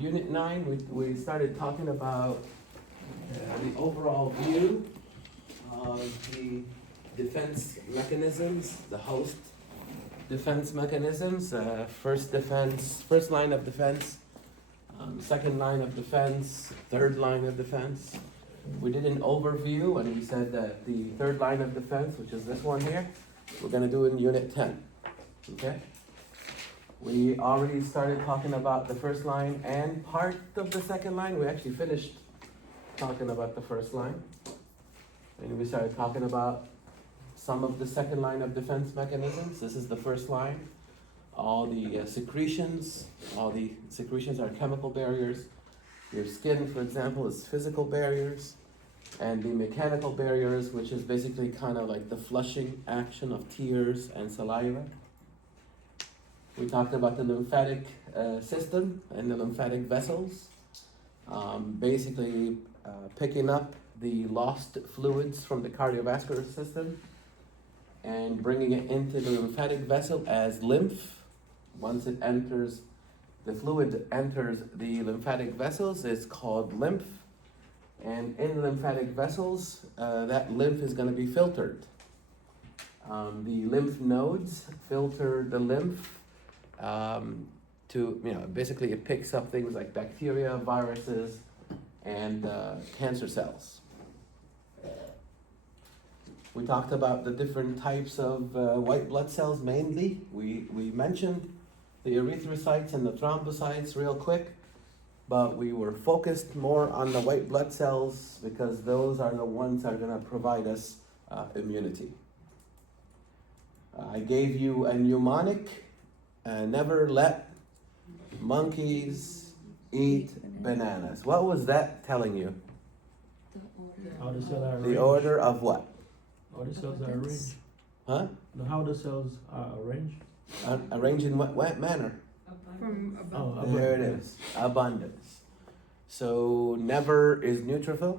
Unit 9, we started talking about the overall view of the defense mechanisms, the host defense mechanisms, first line of defense, second line of defense, third line of defense. We did an overview and we said that the third line of defense, which is this one here, we're going to do in Unit 10, okay? We already started talking about the first line and part of the second line. We actually finished talking about the first line. And we started talking about some of the second line of defense mechanisms. This is the first line. All the secretions are chemical barriers. Your skin, for example, is physical barriers. And the mechanical barriers, which is basically kind of like the flushing action of tears and saliva. We talked about the lymphatic system and the lymphatic vessels, basically picking up the lost fluids from the cardiovascular system and bringing it into the lymphatic vessel as lymph. Once it enters, the fluid enters the lymphatic vessels, it's called lymph. And in the lymphatic vessels, that lymph is going to be filtered. The lymph nodes filter the lymph basically it picks up things like bacteria, viruses, and cancer cells. We talked about the different types of white blood cells mainly. We mentioned the erythrocytes and the thrombocytes real quick, but we were focused more on the white blood cells because those are the ones that are going to provide us immunity. I gave you a mnemonic. Never let monkeys eat bananas. What was that telling you? How the cells are arranged. The order of what? How the cells are arranged. Huh? How the cells are arranged. Arranged in what manner? From above. Oh, There it is. Abundance. So never is neutrophil.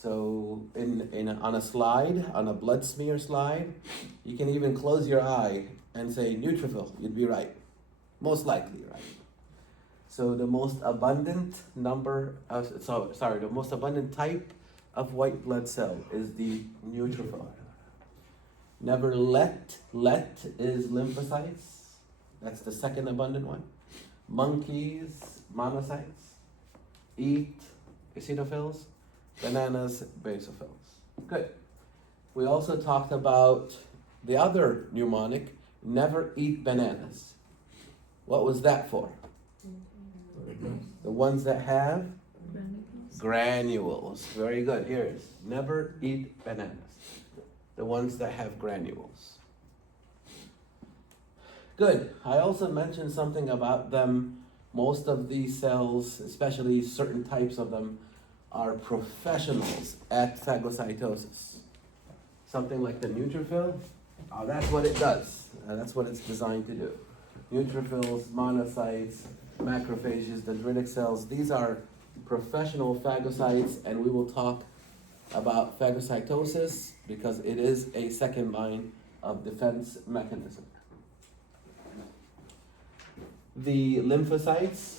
So on a slide, on a blood smear slide, you can even close your eye and say neutrophil. You'd be right. Most likely right. So the most abundant the most abundant type of white blood cell is the neutrophil. Never let is lymphocytes. That's the second abundant one. Monkeys, monocytes. Eat, eosinophils. Bananas, basophils. Good. We also talked about the other mnemonic, never eat bananas. What was that for? The ones that have granules. Very good. Here it is. Never eat bananas. The ones that have granules. Good. I also mentioned something about them. Most of these cells, especially certain types of them, are professionals at phagocytosis. Something like the neutrophil, that's what it does. That's what it's designed to do. Neutrophils, monocytes, macrophages, dendritic cells, these are professional phagocytes, and we will talk about phagocytosis because it is a second line of defense mechanism. The lymphocytes,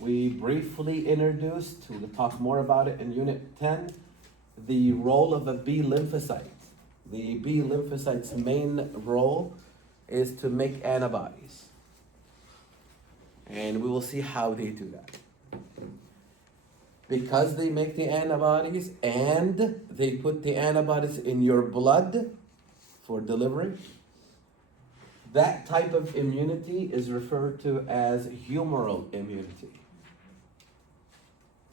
we briefly introduced, we'll talk more about it in Unit 10, the role of a B lymphocyte. The B lymphocyte's main role is to make antibodies. And we will see how they do that. Because they make the antibodies and they put the antibodies in your blood for delivery, that type of immunity is referred to as humoral immunity.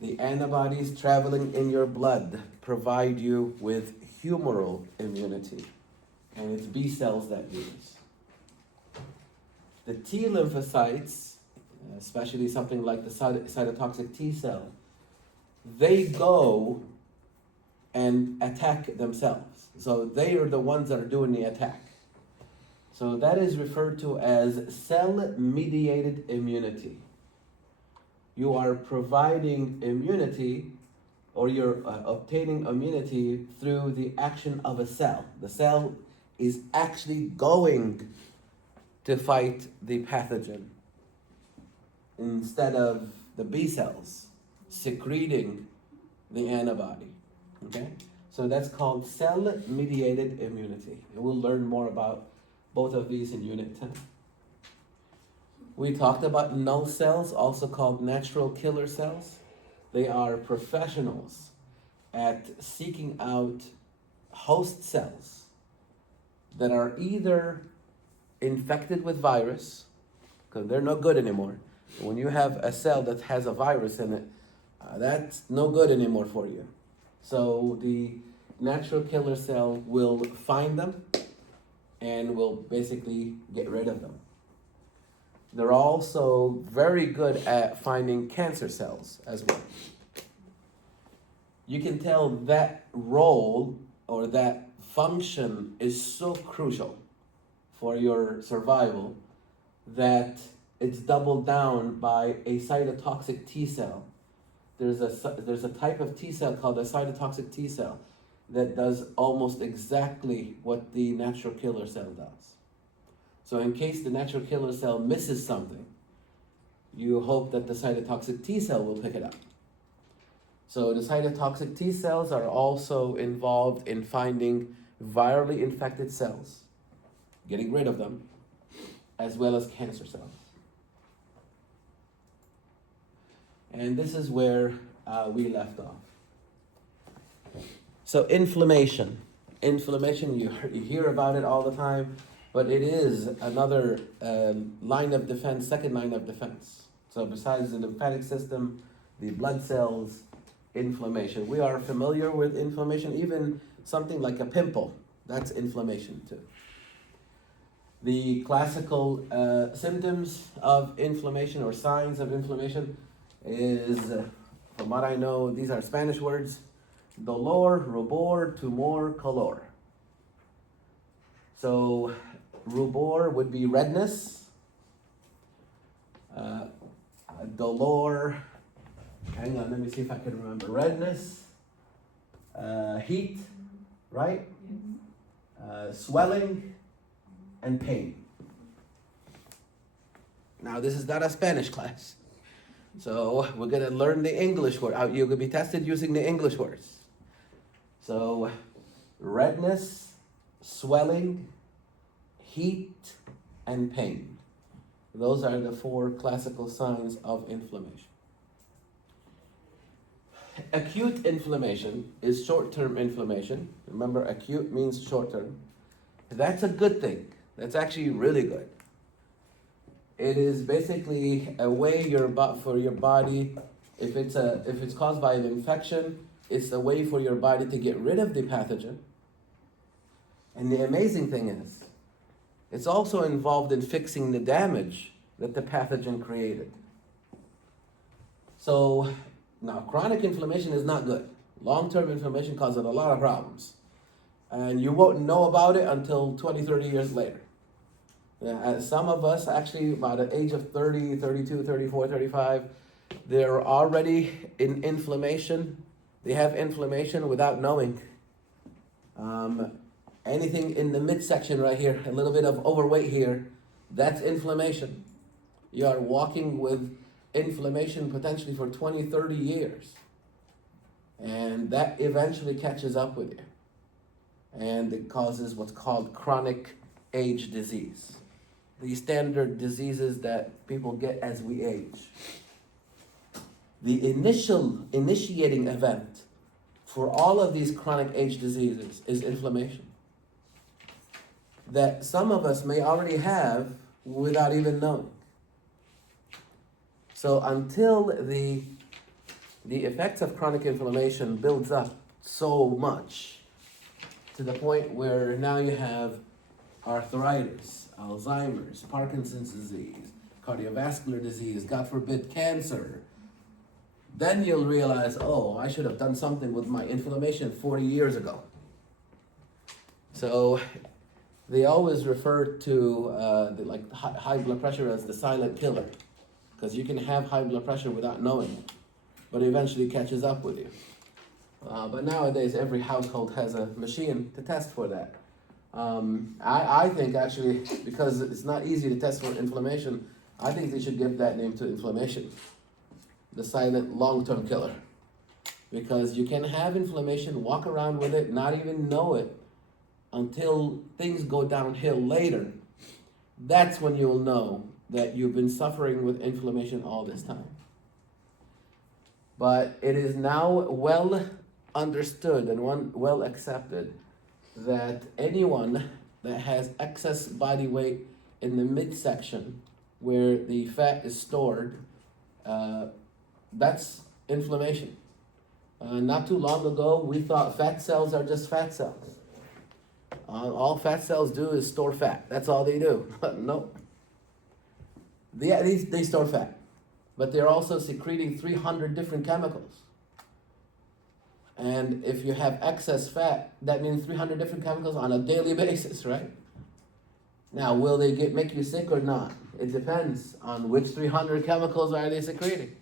The antibodies traveling in your blood provide you with humoral immunity, and it's B cells that do this. The T lymphocytes, especially something like the cytotoxic T cell, they go and attack themselves. So they are the ones that are doing the attack. So that is referred to as cell-mediated immunity. You are providing immunity, or you're obtaining immunity through the action of a cell. The cell is actually going to fight the pathogen instead of the B cells secreting the antibody. Okay? So that's called cell-mediated immunity. And we'll learn more about both of these in Unit 10. We talked about null cells, also called natural killer cells. They are professionals at seeking out host cells that are either infected with virus, because they're no good anymore. When you have a cell that has a virus in it, that's no good anymore for you. So the natural killer cell will find them and will basically get rid of them. They're also very good at finding cancer cells as well. You can tell that role or that function is so crucial for your survival that it's doubled down by a cytotoxic T cell. There's a type of T cell called a cytotoxic T cell that does almost exactly what the natural killer cell does. So in case the natural killer cell misses something, you hope that the cytotoxic T cell will pick it up. So the cytotoxic T cells are also involved in finding virally infected cells, getting rid of them, as well as cancer cells. And this is where we left off. So inflammation. Inflammation, you hear about it all the time, but it is another line of defense, second line of defense. So besides the lymphatic system, the blood cells, inflammation. We are familiar with inflammation, even something like a pimple, that's inflammation too. The classical symptoms of inflammation or signs of inflammation is, from what I know, these are Spanish words: dolor, rubor, tumor, color. So rubor would be redness, dolor, hang on, let me see if I can remember, redness, heat, right? Swelling, and pain. Now this is not a Spanish class, so we're gonna learn the English word. You're gonna be tested using the English words. So redness, swelling, heat, and pain. Those are the four classical signs of inflammation. Acute inflammation is short-term inflammation. Remember, acute means short-term. That's a good thing. That's actually really good. It is basically a way for your body, if it's caused by an infection, it's a way for your body to get rid of the pathogen. And the amazing thing is, it's also involved in fixing the damage that the pathogen created. So now, chronic inflammation is not good. Long-term inflammation causes a lot of problems. And you won't know about it until 20, 30 years later. Some of us, actually, by the age of 30, 32, 34, 35, they're already in inflammation. They have inflammation without knowing. Anything in the midsection right here, a little bit of overweight here, that's inflammation. You are walking with inflammation potentially for 20, 30 years. And that eventually catches up with you. And it causes what's called chronic age disease. The standard diseases that people get as we age. The initiating event for all of these chronic age diseases is inflammation, that some of us may already have without even knowing. So until the effects of chronic inflammation builds up so much to the point where now you have arthritis, Alzheimer's, Parkinson's disease, cardiovascular disease, God forbid, cancer, then you'll realize, oh, I should have done something with my inflammation 40 years ago. So they always refer to high blood pressure as the silent killer, because you can have high blood pressure without knowing it, but it eventually catches up with you. But nowadays, every household has a machine to test for that. I think actually, because it's not easy to test for inflammation, I think they should give that name to inflammation. the silent long-term killer. Because you can have inflammation, walk around with it, not even know it, until things go downhill later. That's when you'll know that you've been suffering with inflammation all this time. But it is now well understood and well accepted that anyone that has excess body weight in the midsection where the fat is stored, that's inflammation. Not too long ago, we thought fat cells are just fat cells. All fat cells do is store fat. That's all they do. No. They store fat. But they're also secreting 300 different chemicals. And if you have excess fat, that means 300 different chemicals on a daily basis, right? Now, will they make you sick or not? It depends on which 300 chemicals are they secreting.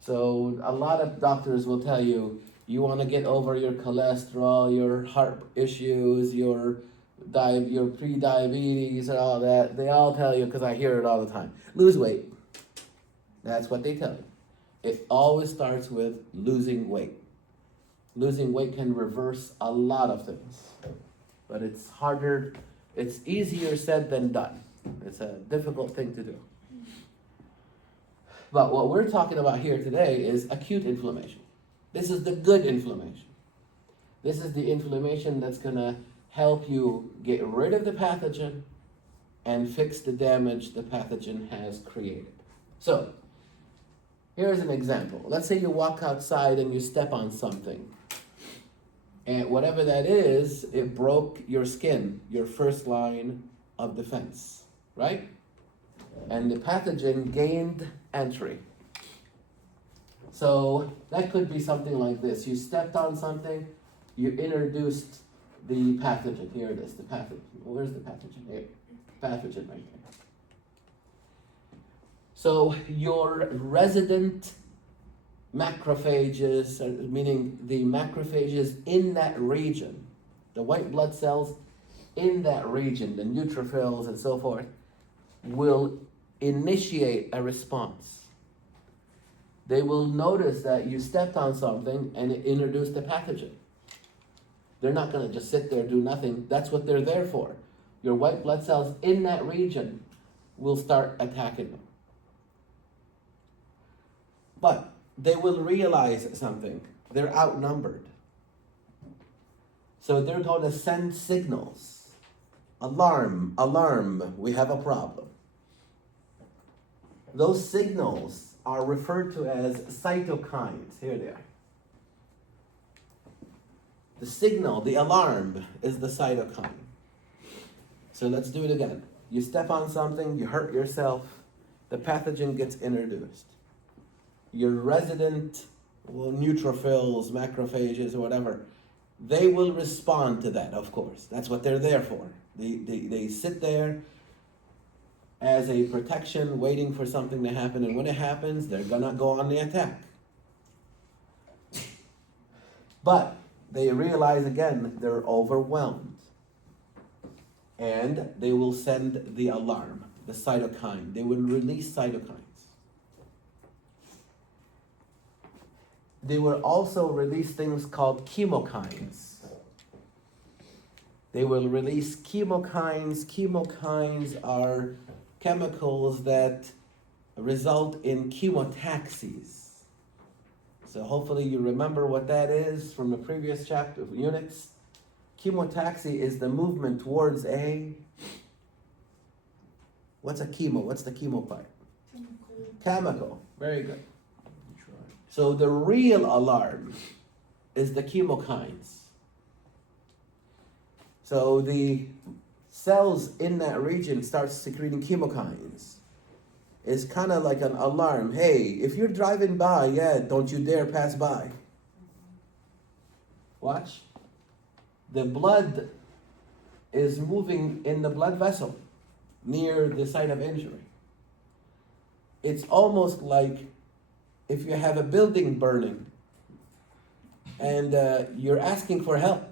So a lot of doctors will tell you, you want to get over your cholesterol, your heart issues, your pre-diabetes and all that. They all tell you, because I hear it all the time, lose weight. That's what they tell you. It always starts with losing weight. Losing weight can reverse a lot of things, but it's harder, it's easier said than done. It's a difficult thing to do. But what we're talking about here today is acute inflammation. This is the good inflammation. This is the inflammation that's going to help you get rid of the pathogen and fix the damage the pathogen has created. So, here's an example. Let's say you walk outside and you step on something. And whatever that is, it broke your skin, your first line of defense, right? And the pathogen gained entry. So that could be something like this. You stepped on something, you introduced the pathogen. Here it is, the pathogen. Where's the pathogen? Here, pathogen right there. So your resident macrophages, meaning the macrophages in that region, the white blood cells in that region, the neutrophils and so forth, will initiate a response. They will notice that you stepped on something and it introduced a pathogen. They're not going to just sit there, do nothing. That's what they're there for. Your white blood cells in that region will start attacking them. But they will realize something. They're outnumbered. So they're going to send signals. Alarm, alarm, we have a problem. Those signals are referred to as cytokines. Here they are. The signal, the alarm, is the cytokine. So let's do it again. You step on something, you hurt yourself, the pathogen gets introduced. Your resident neutrophils, macrophages, or whatever, they will respond to that, of course. That's what they're there for. They sit there as a protection, waiting for something to happen, and when it happens, they're gonna go on the attack. But they realize again, they're overwhelmed. And they will send the alarm, the cytokine. They will release cytokines. They will also release things called chemokines. They will release chemokines. Chemokines are chemicals that result in chemotaxis. So hopefully you remember what that is from the previous chapter of units. Chemotaxi is the movement towards a, what's a chemo? What's the chemo part? Chemical. Very good. So the real alarm is the chemokines. So the cells in that region start secreting chemokines. It's kind of like an alarm. Hey, if you're driving by, don't you dare pass by. Watch. The blood is moving in the blood vessel near the site of injury. It's almost like if you have a building burning and you're asking for help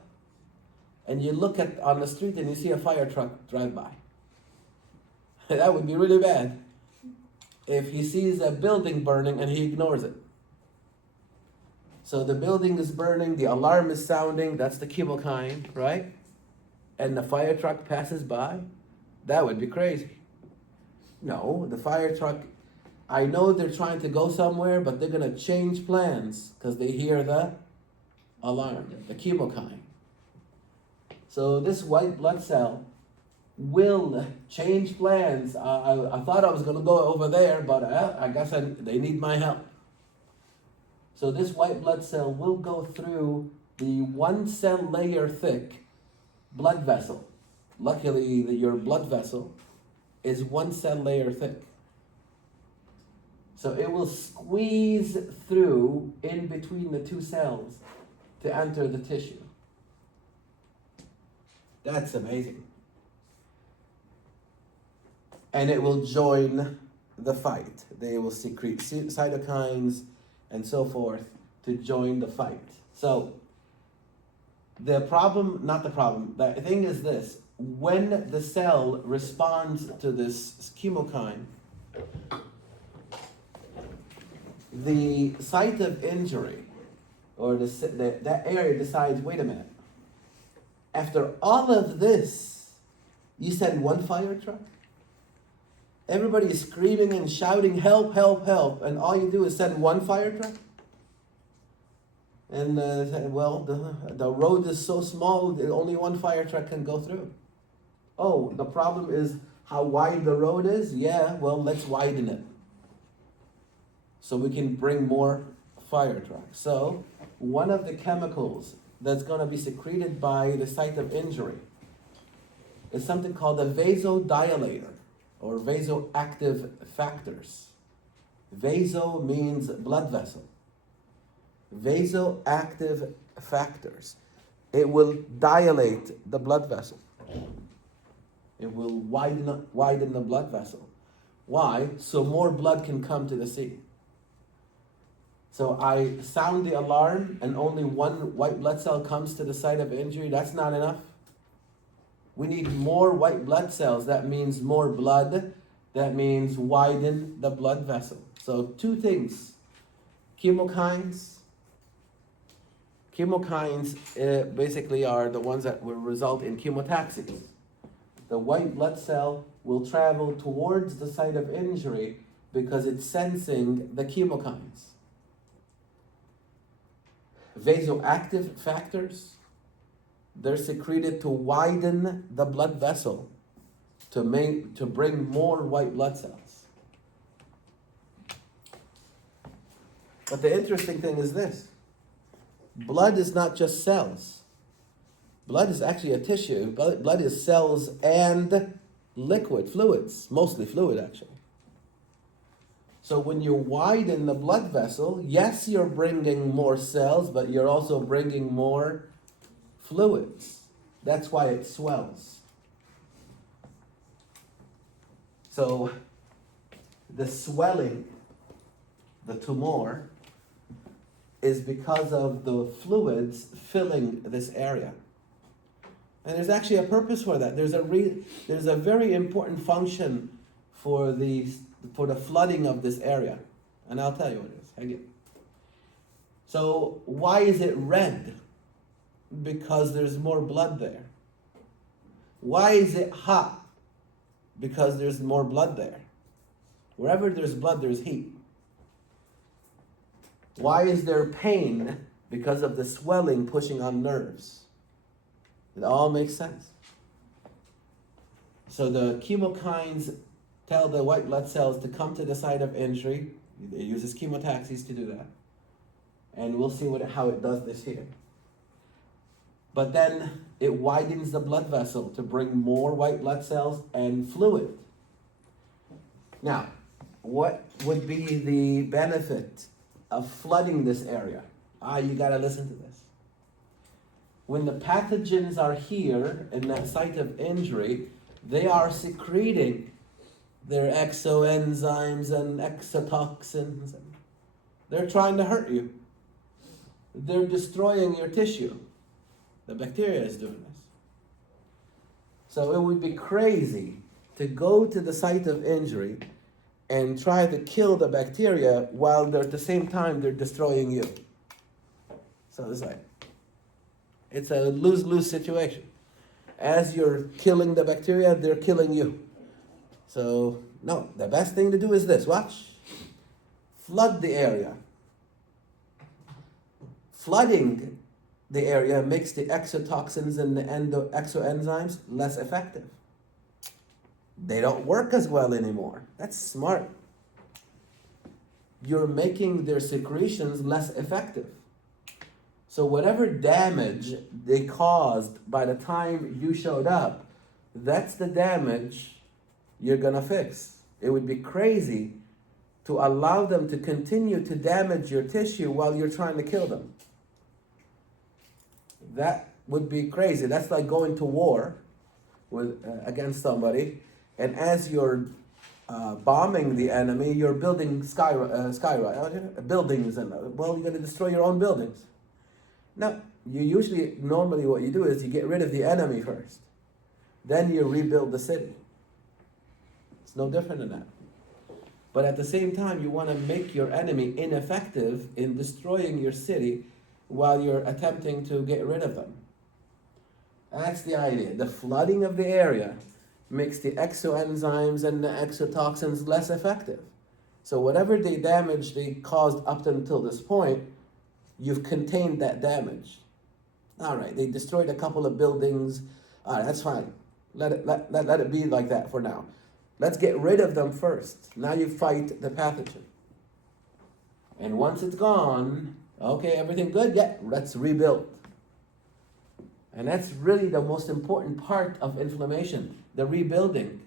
and you look on the street and you see a fire truck drive by. That would be really bad. if he sees a building burning and he ignores it. So the building is burning, the alarm is sounding, that's the chemokine, right? And the fire truck passes by, that would be crazy. No, the fire truck, I know they're trying to go somewhere, but they're gonna change plans because they hear the alarm, the chemokine. So this white blood cell will change plans. I thought I was gonna go over there, but I guess they need my help. So this white blood cell will go through the 1 cell layer thick blood vessel. Luckily, your blood vessel is 1 cell layer thick. So it will squeeze through in between the 2 cells to enter the tissue. That's amazing. And it will join the fight. They will secrete cytokines and so forth to join the fight. So the thing is this: when the cell responds to this chemokine, the site of injury, or that area decides, wait a minute, after all of this, you send 1 fire truck? Everybody is screaming and shouting, help, help, help, and all you do is send 1 fire truck? And the road is so small that only 1 fire truck can go through. Oh, the problem is how wide the road is? Yeah, well, let's widen it, so we can bring more fire trucks. So one of the chemicals that's going to be secreted by the site of injury is something called a vasodilator, or vasoactive factors. Vaso means blood vessel. Vasoactive factors. It will dilate the blood vessel. It will widen the blood vessel. Why? So more blood can come to the scene. So I sound the alarm and only 1 white blood cell comes to the site of injury. That's not enough. We need more white blood cells. That means more blood. That means widen the blood vessel. So 2 things. Chemokines. Chemokines basically are the ones that will result in chemotaxis. The white blood cell will travel towards the site of injury because it's sensing the chemokines. Vasoactive factors, they're secreted to widen the blood vessel to bring more white blood cells. But the interesting thing is this: blood is not just cells. Blood is actually a tissue. Blood is cells and fluids, mostly fluid actually. So when you widen the blood vessel, yes, you're bringing more cells, but you're also bringing more fluids. That's why it swells. So the swelling, the tumor, is because of the fluids filling this area. And there's actually a purpose for that. There's a very important function for the flooding of this area. And I'll tell you what it is. So why is it red? Because there's more blood there. Why is it hot? Because there's more blood there. Wherever there's blood, there's heat. Why is there pain? Because of the swelling pushing on nerves. It all makes sense. So the chemokines tell the white blood cells to come to the site of injury. It uses chemotaxis to do that. And we'll see how it does this here. But then it widens the blood vessel to bring more white blood cells and fluid. Now, what would be the benefit of flooding this area? You gotta listen to this. When the pathogens are here in that site of injury, they are secreting their exoenzymes and exotoxins. They're trying to hurt you. They're destroying your tissue. The bacteria is doing this. So it would be crazy to go to the site of injury and try to kill the bacteria while they're at the same time they're destroying you. So it's a lose-lose situation. As you're killing the bacteria, they're killing you. So no, the best thing to do is this, watch. Flood the area. Flooding the area makes the exotoxins and the exoenzymes less effective. They don't work as well anymore. That's smart. You're making their secretions less effective. So whatever damage they caused by the time you showed up, that's the damage you're gonna fix. It would be crazy to allow them to continue to damage your tissue while you're trying to kill them. That would be crazy. That's like going to war with against somebody, and as you're bombing the enemy, you're building buildings, and well, you're going to destroy your own buildings. Now, normally what you do is you get rid of the enemy first, then you rebuild the city. It's no different than that. But at the same time, you want to make your enemy ineffective in destroying your city while you're attempting to get rid of them. That's the idea. The flooding of the area makes the exoenzymes and the exotoxins less effective. So whatever damage they caused up until this point, you've contained that damage. All right, they destroyed a couple of buildings. All right, that's fine. Let it be like that for now. Let's get rid of them first. Now you fight the pathogen. And once it's gone, okay, everything good? Yeah, let's rebuild. And that's really the most important part of inflammation, the rebuilding.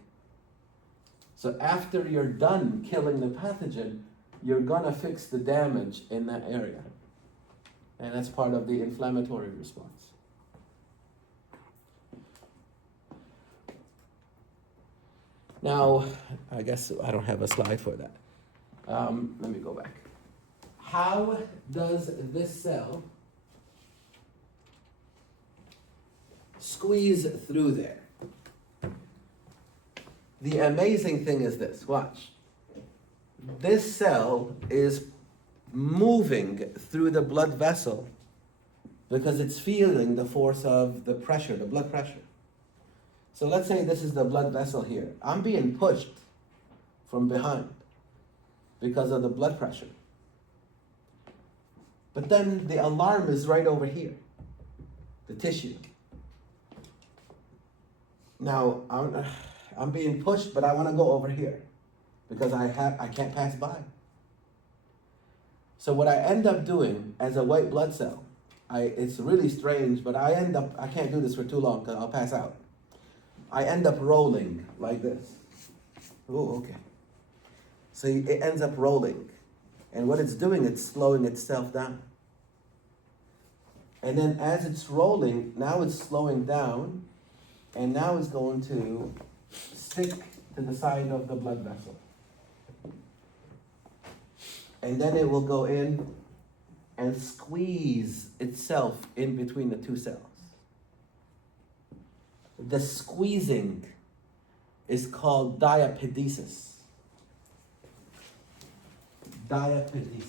So after you're done killing the pathogen, you're gonna fix the damage in that area. And that's part of the inflammatory response. Now, I guess I don't have a slide for that. Let me go back. How does this cell squeeze through there? The amazing thing is this, watch. This cell is moving through the blood vessel because it's feeling the force of the pressure, the blood pressure. So let's say this is the blood vessel here. I'm being pushed from behind because of the blood pressure. But then the alarm is right over here, the tissue. Now, I'm being pushed, but I want to go over here because I can't pass by. So what I end up doing as a white blood cell, it's really strange, but I can't do this for too long because I'll pass out. I end up rolling like this. Oh, okay. So it ends up rolling. And what it's doing, it's slowing itself down. And then as it's rolling, now it's slowing down, and now it's going to stick to the side of the blood vessel. And then it will go in and squeeze itself in between the two cells. The squeezing is called diapedesis. Diapedesis.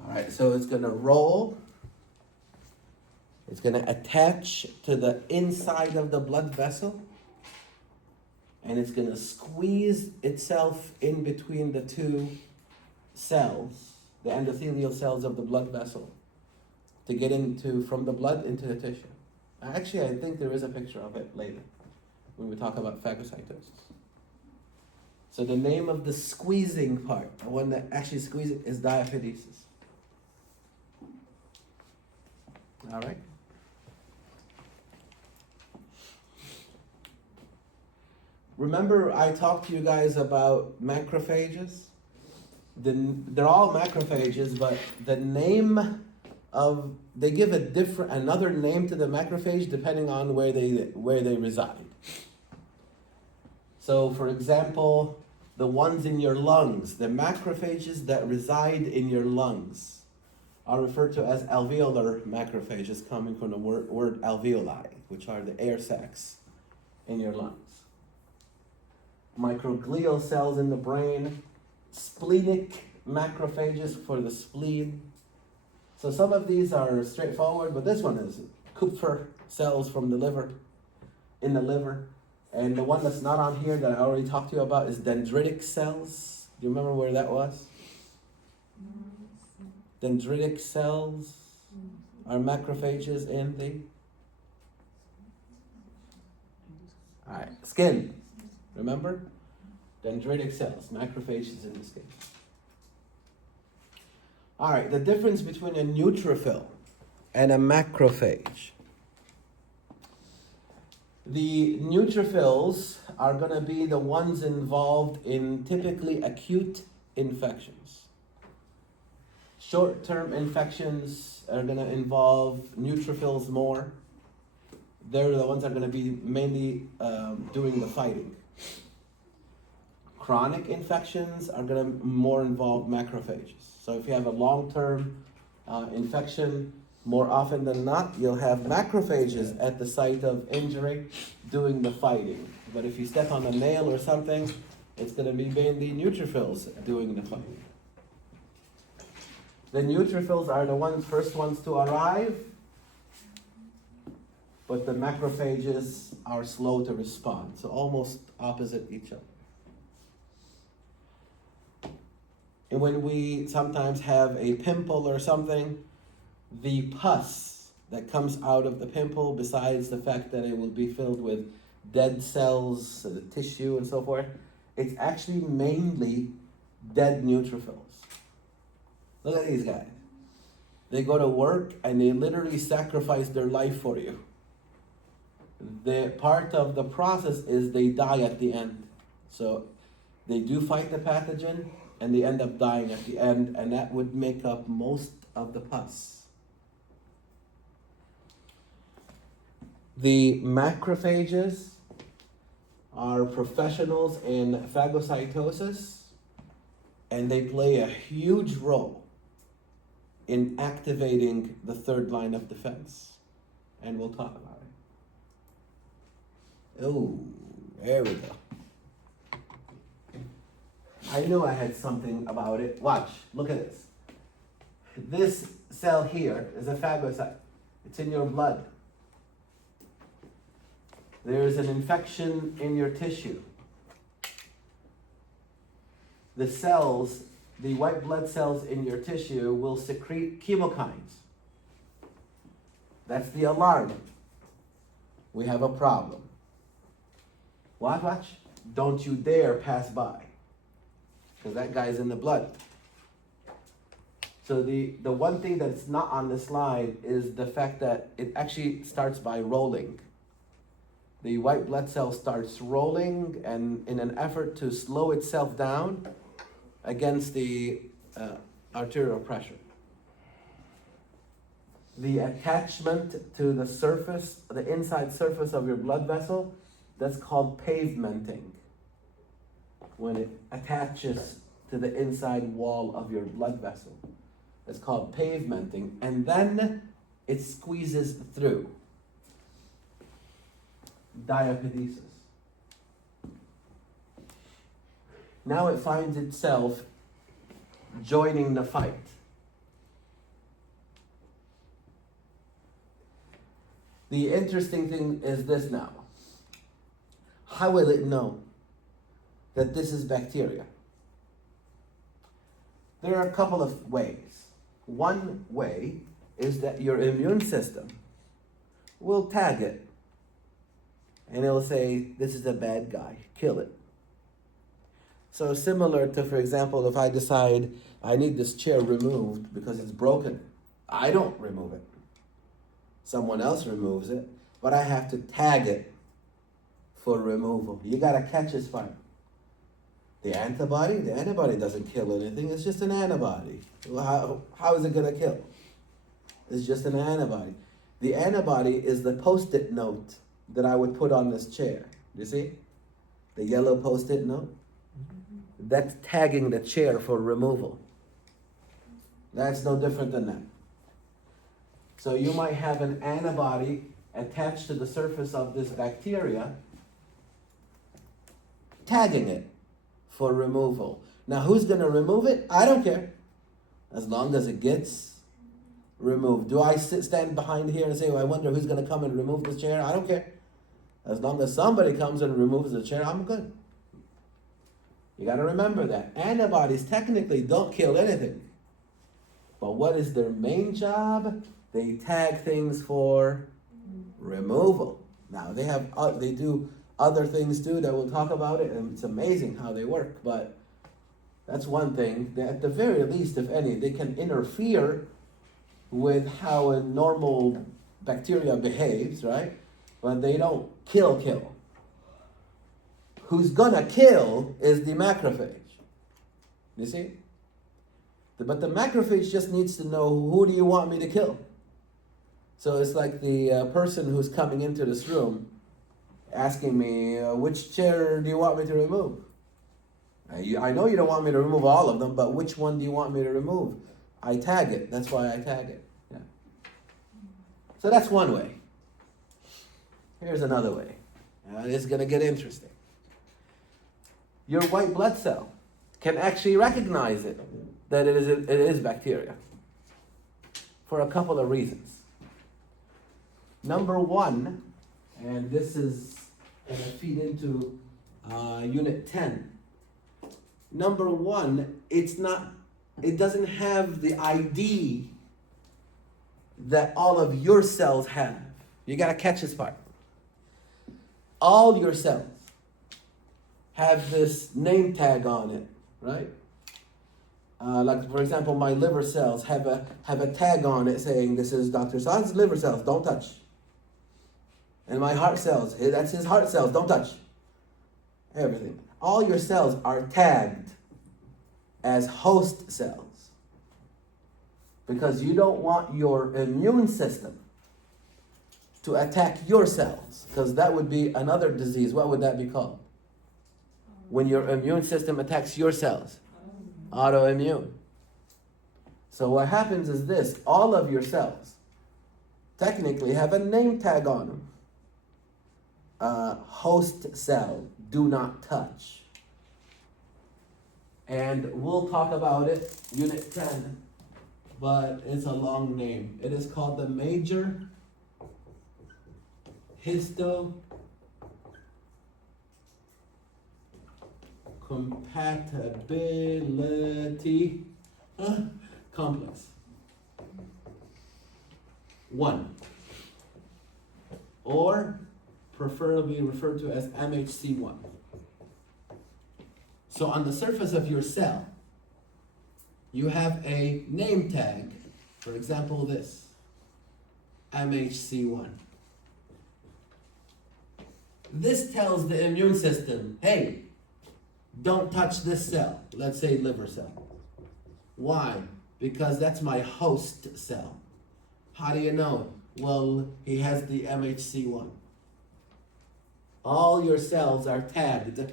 All right, so it's going to roll. It's going to attach to the inside of the blood vessel. And it's going to squeeze itself in between the two cells, the endothelial cells of the blood vessel, to get from the blood into the tissue. Actually, I think there is a picture of it later when we talk about phagocytosis. So the name of the squeezing part, the one that actually squeezes, is diapedesis. All right? Remember I talked to you guys about macrophages? They're all macrophages, but the name they give another name to the macrophage depending on where they reside. So for example, the ones in your lungs, the macrophages that reside in your lungs, are referred to as alveolar macrophages, coming from the word alveoli, which are the air sacs in your lungs. Microglial cells in the brain, splenic macrophages for the spleen. So some of these are straightforward, but this one is Kupfer cells from the liver, in the liver. And the one that's not on here that I already talked to you about is dendritic cells. Do you remember where that was? Dendritic cells are macrophages in the skin. Remember? Dendritic cells, macrophages in the skin. All right, the difference between a neutrophil and a macrophage. The neutrophils are going to be the ones involved in typically acute infections. Short-term infections are going to involve neutrophils more. They're the ones that are going to be mainly doing the fighting. Chronic infections are going to more involve macrophages. So if you have a long-term infection, more often than not, you'll have macrophages at the site of injury doing the fighting. But if you step on a nail or something, it's going to be mainly neutrophils doing the fighting. The neutrophils are the first ones to arrive, but the macrophages are slow to respond. So almost opposite each other. And when we sometimes have a pimple or something, the pus that comes out of the pimple, besides the fact that it will be filled with dead cells, the tissue and so forth, it's actually mainly dead neutrophils. Look at these guys. They go to work and they literally sacrifice their life for you. The part of the process is they die at the end. So they do fight the pathogen and they end up dying at the end, and that would make up most of the pus. The macrophages are professionals in phagocytosis, and they play a huge role in activating the third line of defense. And we'll talk about it. Oh, there we go. I knew I had something about it. Watch, look at this. This cell here is a phagocyte. It's in your blood. There's an infection in your tissue. The cells, the white blood cells in your tissue will secrete chemokines. That's the alarm. We have a problem. Watch. Don't you dare pass by, because that guy's in the blood. So the one thing that's not on the slide is the fact that it actually starts by rolling. The white blood cell starts rolling, and in an effort to slow itself down against the arterial pressure. The attachment to the surface, the inside surface of your blood vessel, that's called pavementing. When it attaches to the inside wall of your blood vessel. It's called pavementing, and then it squeezes through. Diapedesis. Now it finds itself joining the fight. The interesting thing is this now. How will it know that this is bacteria? There are a couple of ways. One way is that your immune system will tag it. And it'll say, this is a bad guy, kill it. So similar to, for example, if I decide I need this chair removed because it's broken, I don't remove it. Someone else removes it, but I have to tag it for removal. You gotta catch its fire. The antibody doesn't kill anything, it's just an antibody. How is it gonna kill? It's just an antibody. The antibody is the Post-it note that I would put on this chair. You see? The yellow Post-it note? That's tagging the chair for removal. That's no different than that. So you might have an antibody attached to the surface of this bacteria, tagging it for removal. Now who's gonna remove it? I don't care, as long as it gets removed. Do I stand behind here and say, well, I wonder who's gonna come and remove this chair? I don't care. As long as somebody comes and removes the chair, I'm good. You gotta remember that. Antibodies technically don't kill anything. But what is their main job? They tag things for removal. Now they do other things too that we'll talk about it, and it's amazing how they work, but that's one thing. At the very least, if any, they can interfere with how a normal bacteria behaves, right? But they don't kill. Who's gonna kill is the macrophage. You see? But the macrophage just needs to know, who do you want me to kill? So it's like the person who's coming into this room asking me, which chair do you want me to remove? I know you don't want me to remove all of them, but which one do you want me to remove? I tag it. That's why I tag it. Yeah. So that's one way. Here's another way. It's going to get interesting. Your white blood cell can actually recognize it, that it is bacteria, for a couple of reasons. Number one, and this is going to feed into Unit 10. Number one, it doesn't have the ID that all of your cells have. You got to catch this part. All your cells have this name tag on it, right? Like for example, my liver cells have a tag on it saying this is Dr. Saad's liver cells, don't touch. And my heart cells, that's his heart cells, don't touch. Everything. All your cells are tagged as host cells because you don't want your immune system to attack your cells, because that would be another disease. What would that be called? When your immune system attacks your cells? Autoimmune. So what happens is this: all of your cells technically have a name tag on them. Host cell, do not touch. And we'll talk about it, Unit 10, but it's a long name. It is called the major histocompatibility complex. 1, or preferably referred to as MHC1. So on the surface of your cell, you have a name tag, for example this, MHC1. This tells the immune system, hey, don't touch this cell, let's say liver cell. Why? Because that's my host cell. How do you know? Well, he has the MHC1. All your cells are tagged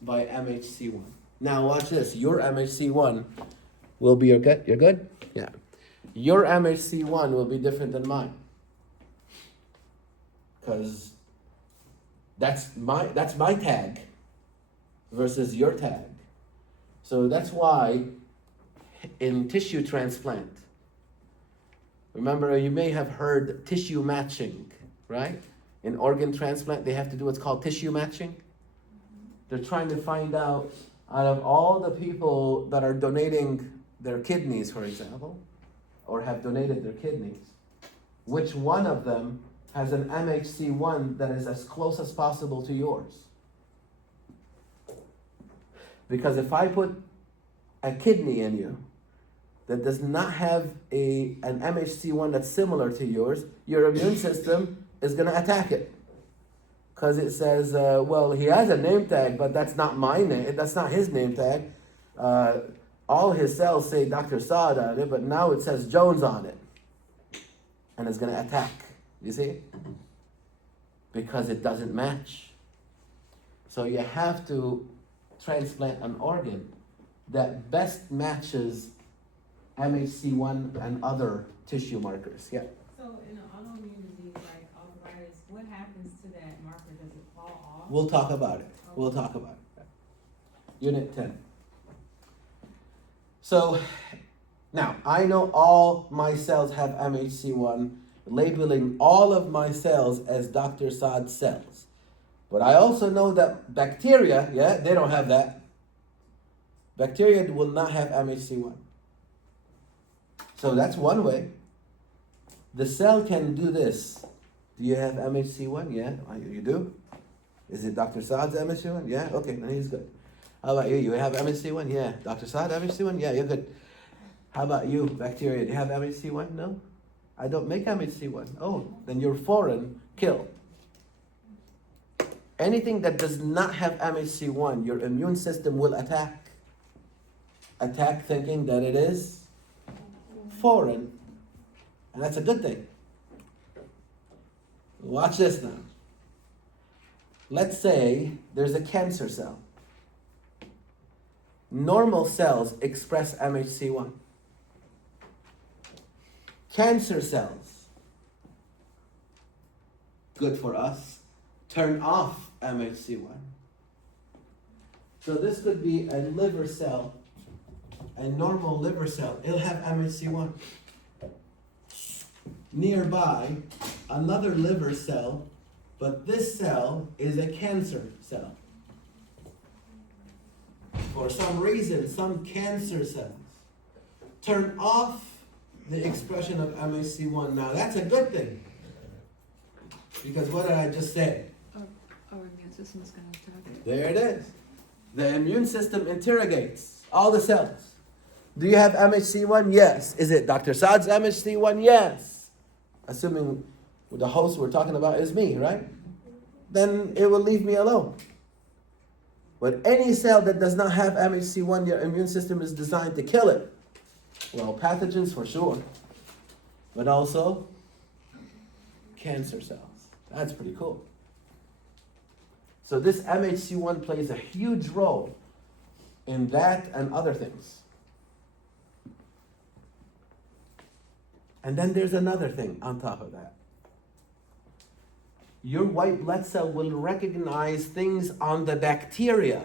by MHC1. Now watch this. Your MHC1 will be your good. You're good? Yeah. Your MHC1 will be different than mine. Because that's my tag versus your tag. So that's why in tissue transplant, remember you may have heard tissue matching, right? In organ transplant, they have to do what's called tissue matching. They're trying to find out of all the people that are donating their kidneys, for example, or have donated their kidneys, which one of them has an MHC1 that is as close as possible to yours. Because if I put a kidney in you that does not have an MHC1 that's similar to yours, your immune system is going to attack it. Because it says, well, he has a name tag, but that's not my name. That's not his name tag. All his cells say Dr. Saad on it, but now it says Jones on it. And it's going to attack. You see? Because it doesn't match. So you have to transplant an organ that best matches MHC1 and other tissue markers. Yeah. So in an autoimmune disease like arthritis, what happens to that marker? Does it fall off? We'll talk about it. We'll talk about it. Unit 10. So, now, I know all my cells have MHC1, labeling all of my cells as Dr. Saad cells. But I also know that bacteria, they don't have that. Bacteria will not have MHC1. So that's one way. The cell can do this. Do you have MHC1? Yeah, you do? Is it Dr. Saad's MHC1? Yeah, okay, then he's good. How about you? You have MHC1? Yeah. Dr. Saad, MHC1? Yeah, you're good. How about you, bacteria? Do you have MHC1? No? I don't make MHC1. Oh, then you're foreign, kill. Anything that does not have MHC1, your immune system will attack. Attack thinking that it is foreign. And that's a good thing. Watch this now. Let's say there's a cancer cell. Normal cells express MHC1. Cancer cells, good for us, turn off MHC1. So this could be a liver cell, a normal liver cell. It'll have MHC1. Nearby, another liver cell, but this cell is a cancer cell. For some reason, some cancer cells turn off the expression of MHC1. Now that's a good thing. Because what did I just say? Our immune system's gonna attack it. There it is. The immune system interrogates all the cells. Do you have MHC1? Yes. Is it Dr. Saad's MHC1? Yes. Assuming the host we're talking about is me, right? Then it will leave me alone. But any cell that does not have MHC1, your immune system is designed to kill it. Well, pathogens for sure, but also cancer cells. That's pretty cool. So this MHC1 plays a huge role in that and other things. And then there's another thing on top of that. Your white blood cell will recognize things on the bacteria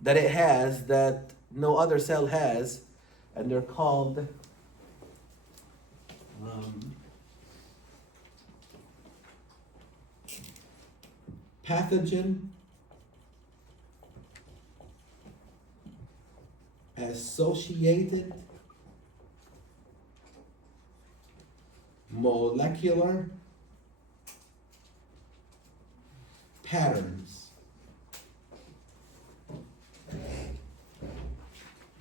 that it has that no other cell has, and they're called pathogen associated molecular patterns.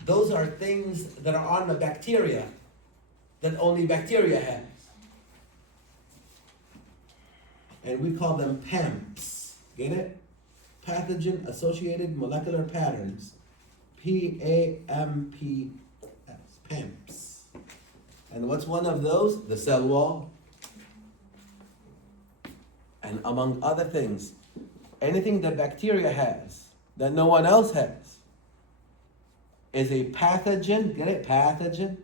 Those are things that are on the bacteria that only bacteria has. And we call them PAMPs. Get it? Pathogen associated molecular patterns. PAMPs. PAMPs. And what's one of those? The cell wall. And among other things, anything that bacteria has that no one else has is a pathogen, get it? Pathogen,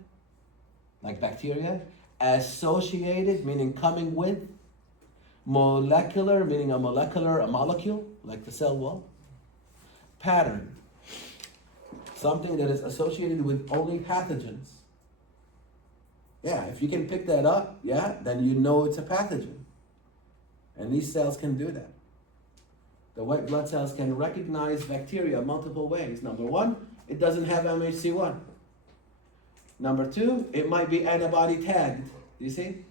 like bacteria, associated, meaning coming with, molecular, meaning a molecule, like the cell wall, pattern, something that is associated with only pathogens. Yeah, if you can pick that up, then you know it's a pathogen. And these cells can do that. The white blood cells can recognize bacteria multiple ways. Number one, it doesn't have MHC1. Number two, it might be antibody tagged. You see?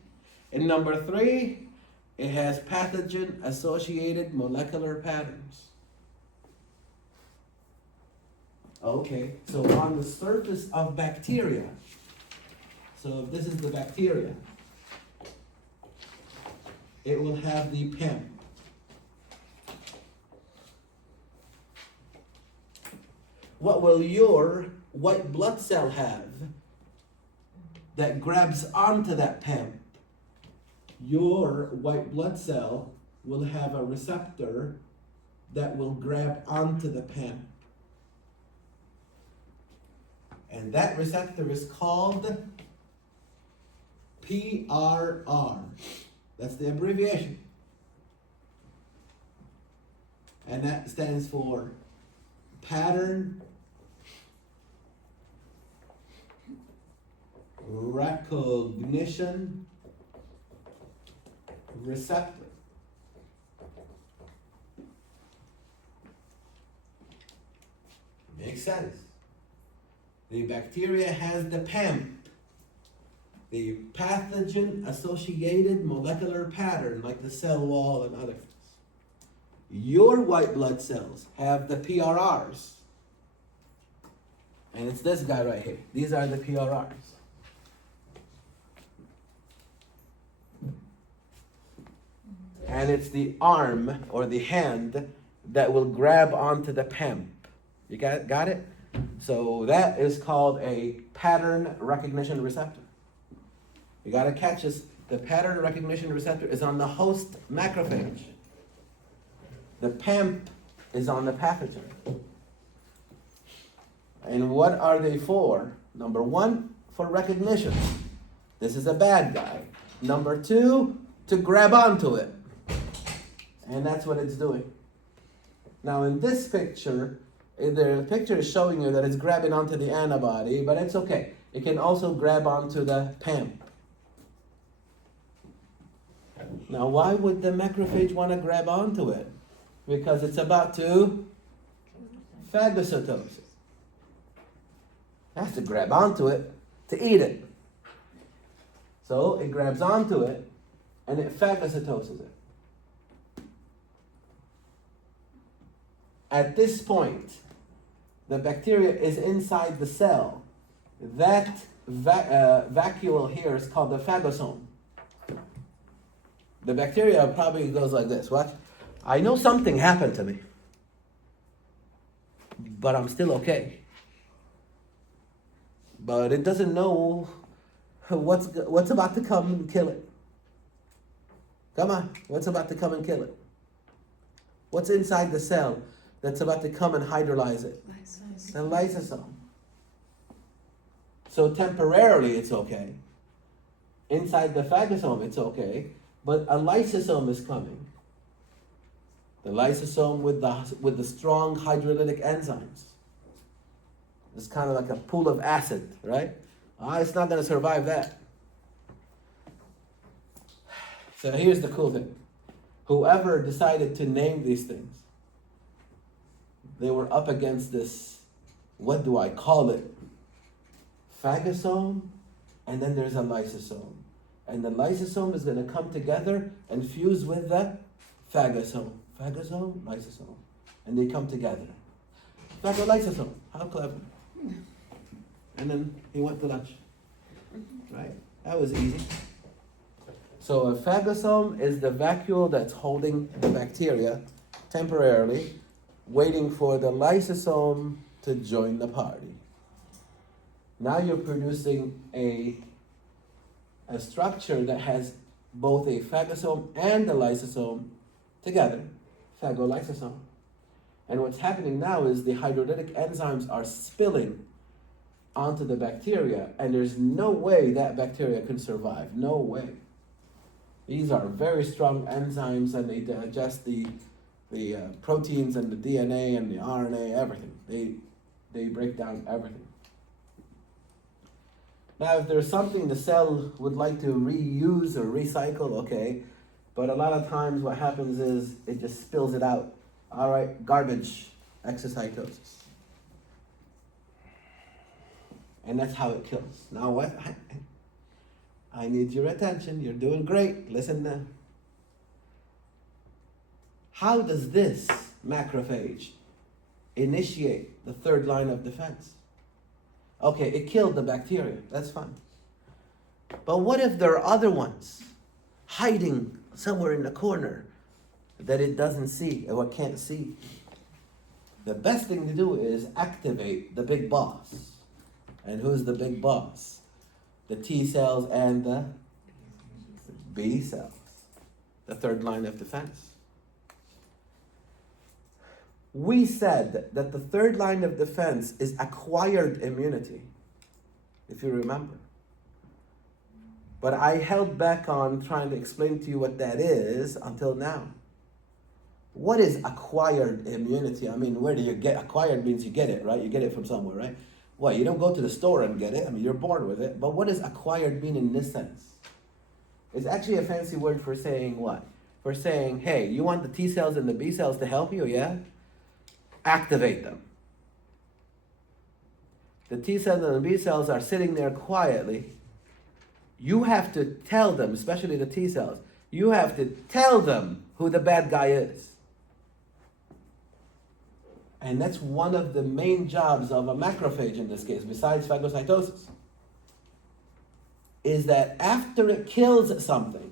And number three, it has pathogen associated molecular patterns. Okay, so on the surface of bacteria, so if this is the bacteria, it will have the PAMP. What will your white blood cell have that grabs onto that PAMP? Your white blood cell will have a receptor that will grab onto the PAMP. And that receptor is called PRR. That's the abbreviation. And that stands for pattern recognition receptor. Makes sense. The bacteria has the PAMP, the pathogen associated molecular pattern, like the cell wall and other things. Your white blood cells have the PRRs. And it's this guy right here. These are the PRRs. And it's the arm or the hand that will grab onto the PAMP. You got it? So that is called a pattern recognition receptor. You gotta catch this. The pattern recognition receptor is on the host macrophage. The PAMP is on the pathogen. And what are they for? Number one, for recognition. This is a bad guy. Number two, to grab onto it. And that's what it's doing. Now in this picture, the picture is showing you that it's grabbing onto the antibody, but it's okay. It can also grab onto the PAMP. Now why would the macrophage want to grab onto it? Because it's about to phagocytose it. It has to grab onto it to eat it. So it grabs onto it and it phagocytoses it. At this point, the bacteria is inside the cell. That vacuole here is called the phagosome. The bacteria probably goes like this. What? I know something happened to me, but I'm still okay. But it doesn't know what's about to come and kill it. Come on, what's about to come and kill it? What's inside the cell that's about to come and hydrolyze it? The lysosome. So temporarily it's okay. Inside the phagosome it's okay, but a lysosome is coming. The lysosome with the strong hydrolytic enzymes. It's kind of like a pool of acid, right? It's not going to survive that. So here's the cool thing. Whoever decided to name these things, they were up against this, what do I call it? Phagosome, and then there's a lysosome. And the lysosome is going to come together and fuse with the phagosome. Phagosome, lysosome. And they come together. Phagolysosome. How clever. And then he went to lunch. Right? That was easy. So a phagosome is the vacuole that's holding the bacteria temporarily, waiting for the lysosome to join the party. Now you're producing a structure that has both a phagosome and a lysosome together, phagolysosome. And what's happening now is the hydrolytic enzymes are spilling onto the bacteria, and there's no way that bacteria can survive. No way. These are very strong enzymes, and they digest the proteins and the DNA and the RNA, everything. They break down everything. Now, if there's something the cell would like to reuse or recycle, okay, but a lot of times what happens is it just spills it out. All right, garbage, exocytosis. And that's how it kills. Now what? I need your attention. You're doing great. Listen now. How does this macrophage initiate the third line of defense? Okay, it killed the bacteria. That's fine. But what if there are other ones hiding somewhere in the corner that it doesn't see or can't see? The best thing to do is activate the big boss. And who's the big boss? The T cells and the B cells. The third line of defense. We said that the third line of defense is acquired immunity, if you remember. But I held back on trying to explain to you what that is until now. What is acquired immunity? I mean, where do you get acquired? Means you get it, right? You get it from somewhere, right? Well, you don't go to the store and get it. I mean, you're born with it. But what does acquired mean in this sense? It's actually a fancy word for saying what? For saying, hey, you want the T cells and the B cells to help you, yeah? Activate them. The T cells and the B cells are sitting there quietly. You have to tell them, especially the T cells, you have to tell them who the bad guy is. And that's one of the main jobs of a macrophage in this case, besides phagocytosis, is that after it kills something,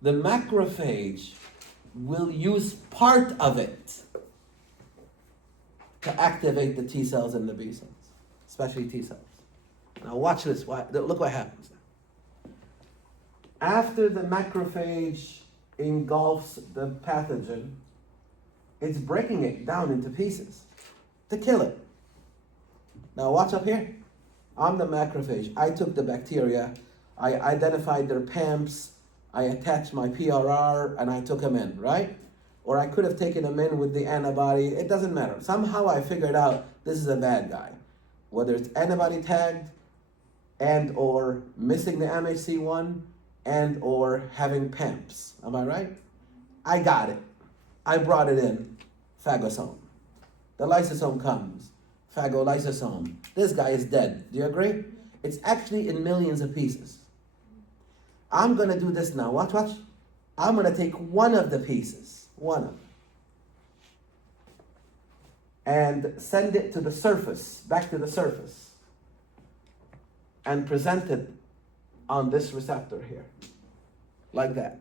the macrophage will use part of it to activate the T cells and the B cells, especially T cells. Now watch this, look what happens now. After the macrophage engulfs the pathogen, it's breaking it down into pieces to kill it. Now watch up here. I'm the macrophage. I took the bacteria, I identified their PAMPs, I attached my PRR, and I took them in, right? Or I could have taken them in with the antibody. It doesn't matter. Somehow I figured out this is a bad guy. Whether it's antibody tagged, and or missing the MHC1, and or having PAMPs. Am I right? I got it. I brought it in, phagosome. The lysosome comes, phagolysosome. This guy is dead. Do you agree? It's actually in millions of pieces. I'm going to do this now. Watch. I'm going to take one of the pieces, one of them, and send it to the surface, back to the surface, and present it on this receptor here, like that.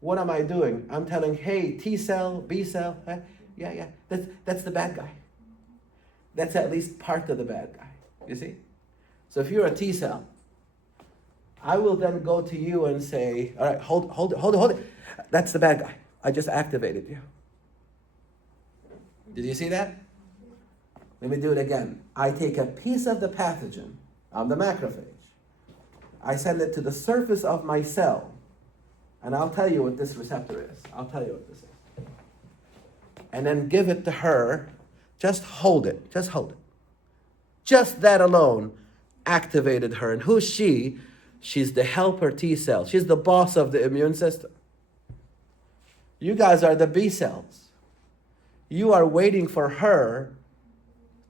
What am I doing? I'm telling, hey, T cell, B cell, yeah, that's the bad guy. That's at least part of the bad guy, you see? So if you're a T cell, I will then go to you and say, all right, hold it. That's the bad guy. I just activated you. Did you see that? Let me do it again. I take a piece of the pathogen, I'm the macrophage. I send it to the surface of my cell, and I'll tell you what this receptor is. I'll tell you what this is. And then give it to her. Just hold it. Just that alone activated her. And who's she? She's the helper T cell. She's the boss of the immune system. You guys are the B cells. You are waiting for her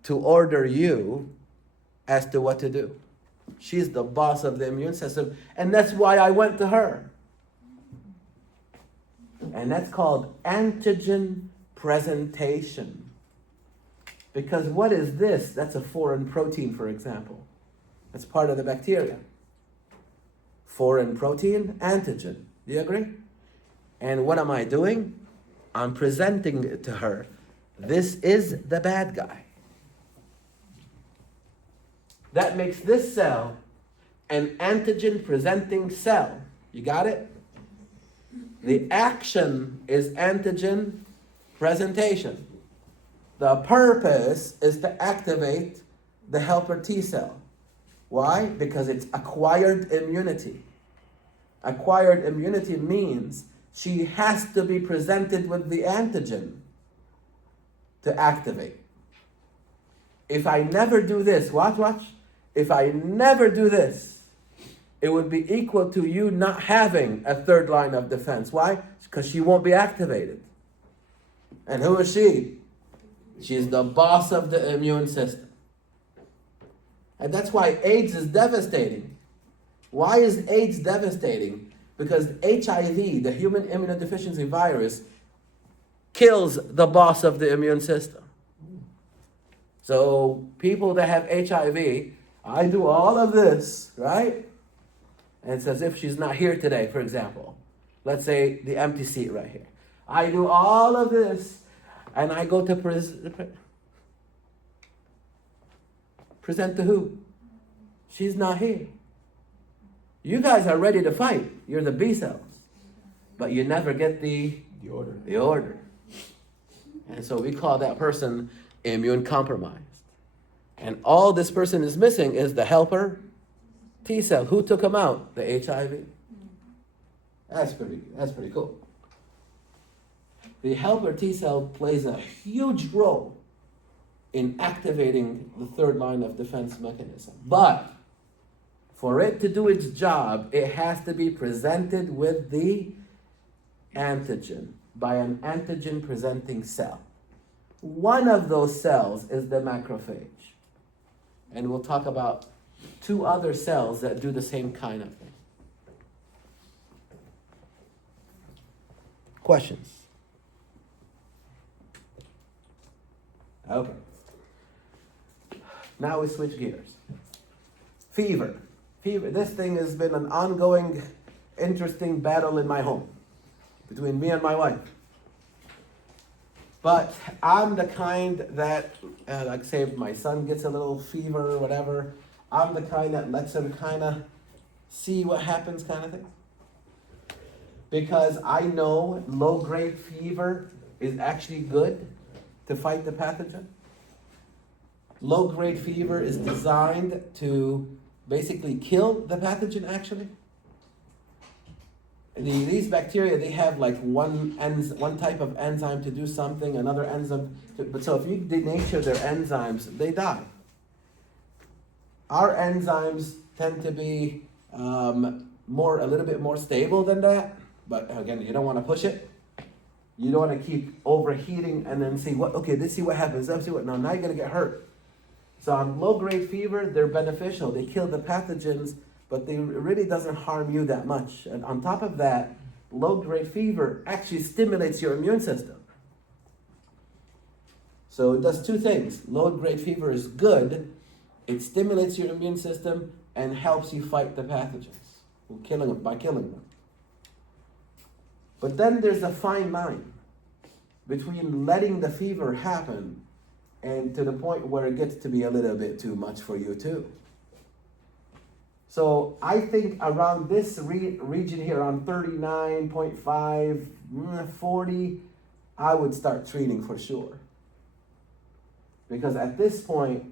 to order you as to what to do. She's the boss of the immune system, and that's why I went to her. And that's called antigen presentation. Because what is this? That's a foreign protein, for example. That's part of the bacteria. Foreign protein, antigen. Do you agree? And what am I doing? I'm presenting it to her. This is the bad guy. That makes this cell an antigen presenting cell. You got it? The action is antigen presentation. The purpose is to activate the helper T cell. Why? Because it's acquired immunity. Acquired immunity means she has to be presented with the antigen to activate. If I never do this, watch. If I never do this, it would be equal to you not having a third line of defense. Why? Because she won't be activated. And who is she? She's the boss of the immune system. And that's why AIDS is devastating. Why is AIDS devastating? Because HIV, the human immunodeficiency virus, kills the boss of the immune system. So people that have HIV, I do all of this, right? And it's as if she's not here today, for example. Let's say the empty seat right here. I do all of this, and I go to present to who? She's not here. You guys are ready to fight. You're the B cells. But you never get the order. And so we call that person immune compromised. And all this person is missing is the helper T cell, who took them out? The HIV. That's pretty cool. The helper T cell plays a huge role in activating the third line of defense mechanism. But for it to do its job, it has to be presented with the antigen by an antigen presenting cell. One of those cells is the macrophage. And we'll talk about two other cells that do the same kind of thing. Questions? Okay. Now we switch gears. Fever. This thing has been an ongoing, interesting battle in my home between me and my wife. But I'm the kind that, like say my son gets a little fever or whatever, I'm the kind that lets him kind of see what happens kind of thing. Because I know low-grade fever is actually good to fight the pathogen. Low-grade fever is designed to basically kill the pathogen actually. These bacteria, they have like one type of enzyme to do something, another enzyme. But so if you denature their enzymes, they die. Our enzymes tend to be a little bit more stable than that. But again, you don't want to push it. You don't want to keep overheating and then see let's see what happens. Let's see what. No, now you're gonna get hurt. So on low-grade fever, they're beneficial. They kill the pathogens, but it really doesn't harm you that much. And on top of that, low-grade fever actually stimulates your immune system. So it does two things. Low-grade fever is good. It stimulates your immune system and helps you fight the pathogens by killing them. But then there's a fine line between letting the fever happen and to the point where it gets to be a little bit too much for you too. So I think around this region here, around 39.5, 40, I would start treating for sure. Because at this point,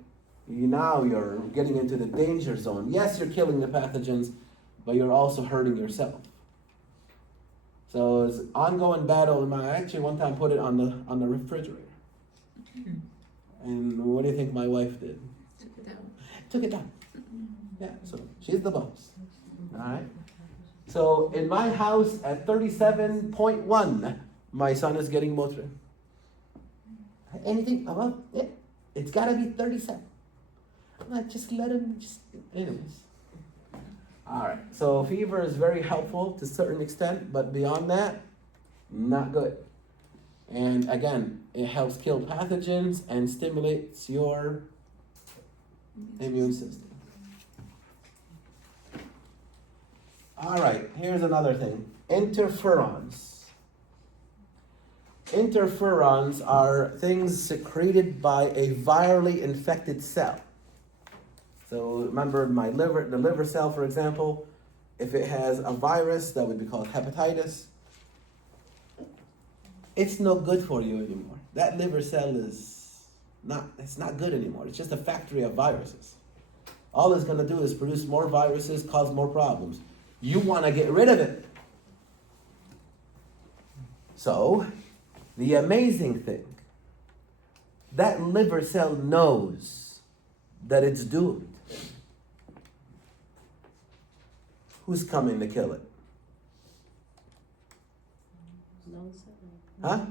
you're getting into the danger zone. Yes, you're killing the pathogens, but you're also hurting yourself. So it's an ongoing battle. I actually one time put it on the refrigerator. And what do you think my wife did? Took it down. Yeah, so she's the boss. All right. So in my house at 37.1, my son is getting Motrin. Anything above it, it's got to be 37. I'm like, just let him. Anyways. All right. So fever is very helpful to a certain extent, but beyond that, not good. And again, it helps kill pathogens and stimulates your immune system. All right, here's another thing. Interferons. Interferons are things secreted by a virally infected cell. So remember the liver cell, for example, if it has a virus, that would be called hepatitis. It's no good for you anymore. That liver cell it's not good anymore. It's just a factory of viruses. All it's gonna do is produce more viruses, cause more problems. You wanna get rid of it. So, the amazing thing, that liver cell knows that it's doomed. Who's coming to kill it? Huh?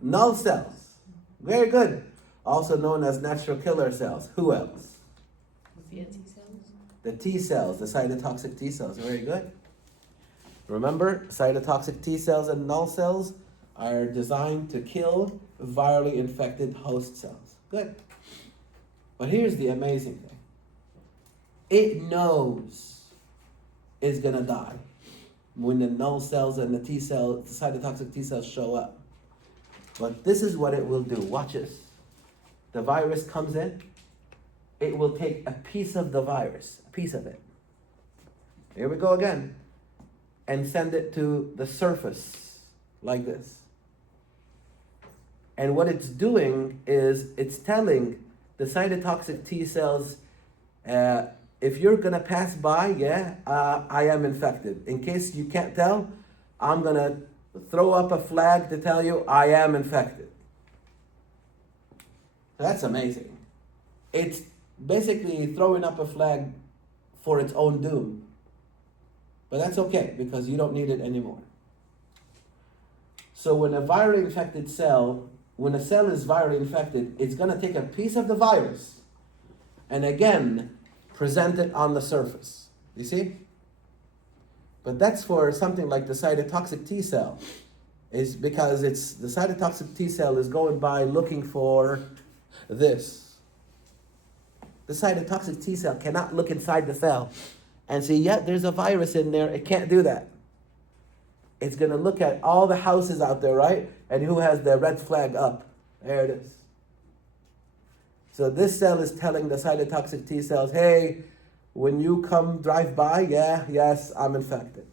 Null cells. Very good. Also known as natural killer cells. Who else? The T cells, the cytotoxic T cells. Very good. Remember, cytotoxic T cells and null cells are designed to kill virally infected host cells. Good. But here's the amazing thing. It knows it's gonna die when the null cells and the T cells, the cytotoxic T cells show up. But this is what it will do. Watch this. The virus comes in. It will take a piece of the virus, a piece of it. Here we go again. And send it to the surface like this. And what it's doing is it's telling the cytotoxic T cells, if you're gonna pass by, I am infected. In case you can't tell, I'm gonna throw up a flag to tell you I am infected. That's amazing. It's basically throwing up a flag for its own doom. But that's okay, because you don't need it anymore. So when a virally infected cell, when a cell is virally infected, it's gonna take a piece of the virus and again present it on the surface. You see? But that's for something like the cytotoxic T cell. Is because it's the cytotoxic T cell is going by looking for this. The cytotoxic T cell cannot look inside the cell and see, yeah, there's a virus in there. It can't do that. It's going to look at all the houses out there, right? And who has the red flag up. There it is. So this cell is telling the cytotoxic T cells, hey, when you come drive by, yes, I'm infected.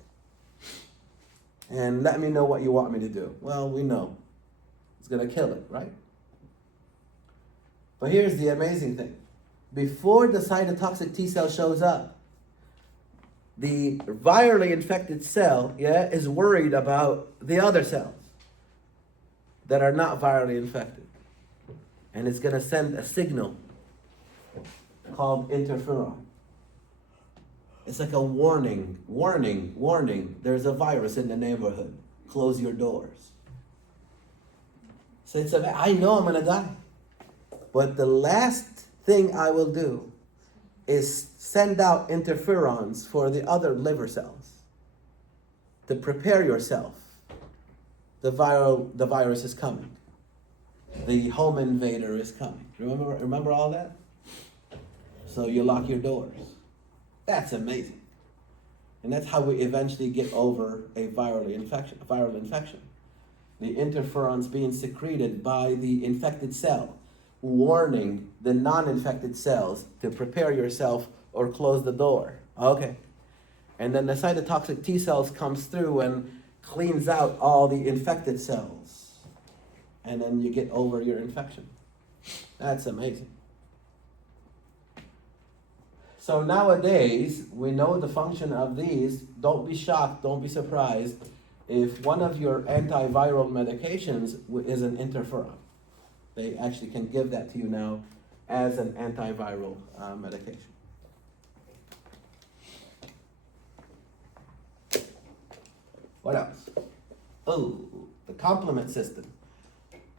And let me know what you want me to do. Well, we know. It's going to kill it, right? But here's the amazing thing. Before the cytotoxic T cell shows up, the virally infected cell, is worried about the other cells that are not virally infected. And it's going to send a signal called interferon. It's like a warning, there's a virus in the neighborhood. Close your doors. So I know I'm going to die. But the last thing I will do is send out interferons for the other liver cells to prepare yourself. The virus is coming. The home invader is coming. Remember all that? So you lock your doors. That's amazing. And that's how we eventually get over a viral infection. The interferons being secreted by the infected cell, warning the non-infected cells to prepare yourself or close the door. Okay. And then the cytotoxic T cells comes through and cleans out all the infected cells. And then you get over your infection. That's amazing. So nowadays, we know the function of these. Don't be shocked, don't be surprised if one of your antiviral medications is an interferon. They actually can give that to you now as an antiviral medication. What else? Oh, the complement system.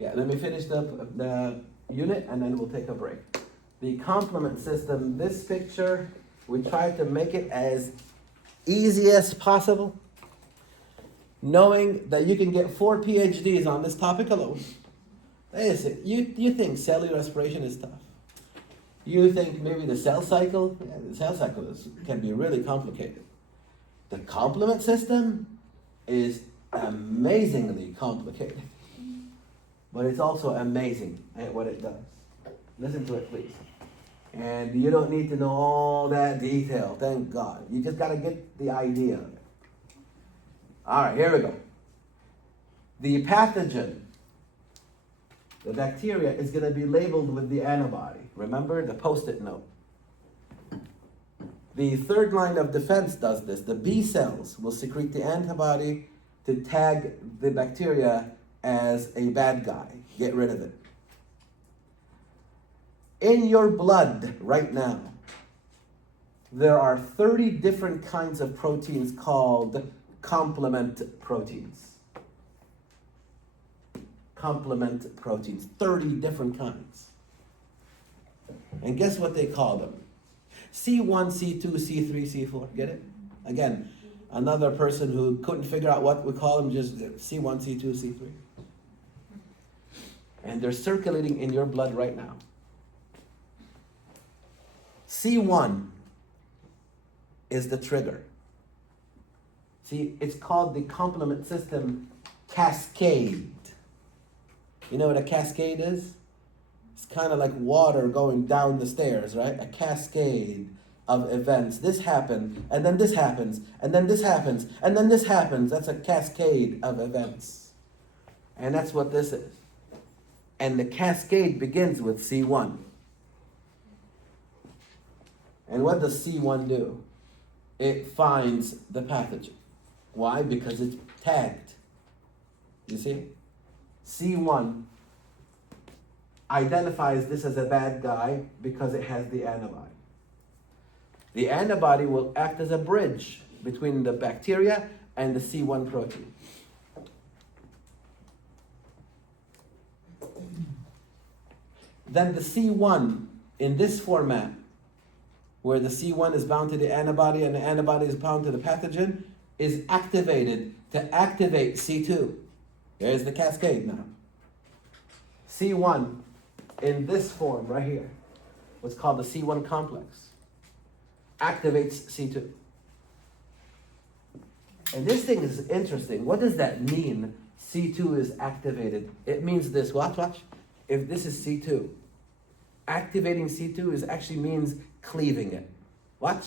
Yeah, let me finish the unit and then we'll take a break. The complement system, this picture, we tried to make it as easy as possible, knowing that you can get 4 PhDs on this topic alone. You think cellular respiration is tough. You think maybe the cell cycle? Yeah, the cell cycle can be really complicated. The complement system is amazingly complicated, but it's also amazing at what it does. Listen to it, please. And you don't need to know all that detail, thank God. You just got to get the idea of it. All right, here we go. The pathogen, the bacteria, is going to be labeled with the antibody. Remember the Post-it note. The third line of defense does this. The B cells will secrete the antibody to tag the bacteria as a bad guy. Get rid of it. In your blood right now, there are 30 different kinds of proteins called complement proteins. Complement proteins, 30 different kinds. And guess what they call them? C1, C2, C3, C4. Get it? Again, another person who couldn't figure out what we call them, just C1, C2, C3. And they're circulating in your blood right now. C1 is the trigger. See, it's called the complement system cascade. You know what a cascade is? It's kind of like water going down the stairs, right? A cascade of events. This happened, and then this happens, and then this happens, and then this happens. That's a cascade of events. And that's what this is. And the cascade begins with C1. And what does C1 do? It finds the pathogen. Why? Because it's tagged. You see? C1 identifies this as a bad guy because it has the antibody. The antibody will act as a bridge between the bacteria and the C1 protein. Then the C1 in this format, where the C1 is bound to the antibody and the antibody is bound to the pathogen, is activated to activate C2. There's the cascade now. C1 in this form right here, what's called the C1 complex, activates C2. And this thing is interesting. What does that mean? C2 is activated. It means this. Watch. If this is C2, activating C2 is actually means cleaving it. Watch.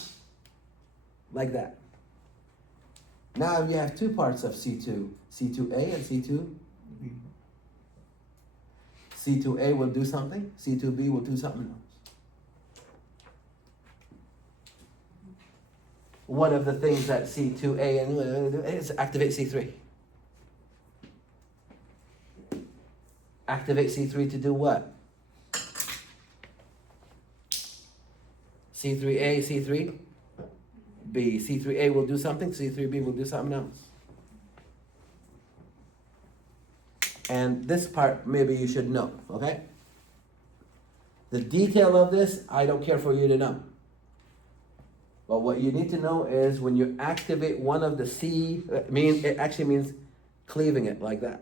Like that. Now you have two parts of C2. C2A and C2B. C2A will do something. C2B will do something else. One of the things that C2A and do is activate C3. Activate C3 to do what? C3A, C3B. C3A will do something, C3B will do something else. And this part, maybe you should know, okay? The detail of this, I don't care for you to know. But what you need to know is when you activate one of the it actually means cleaving it like that.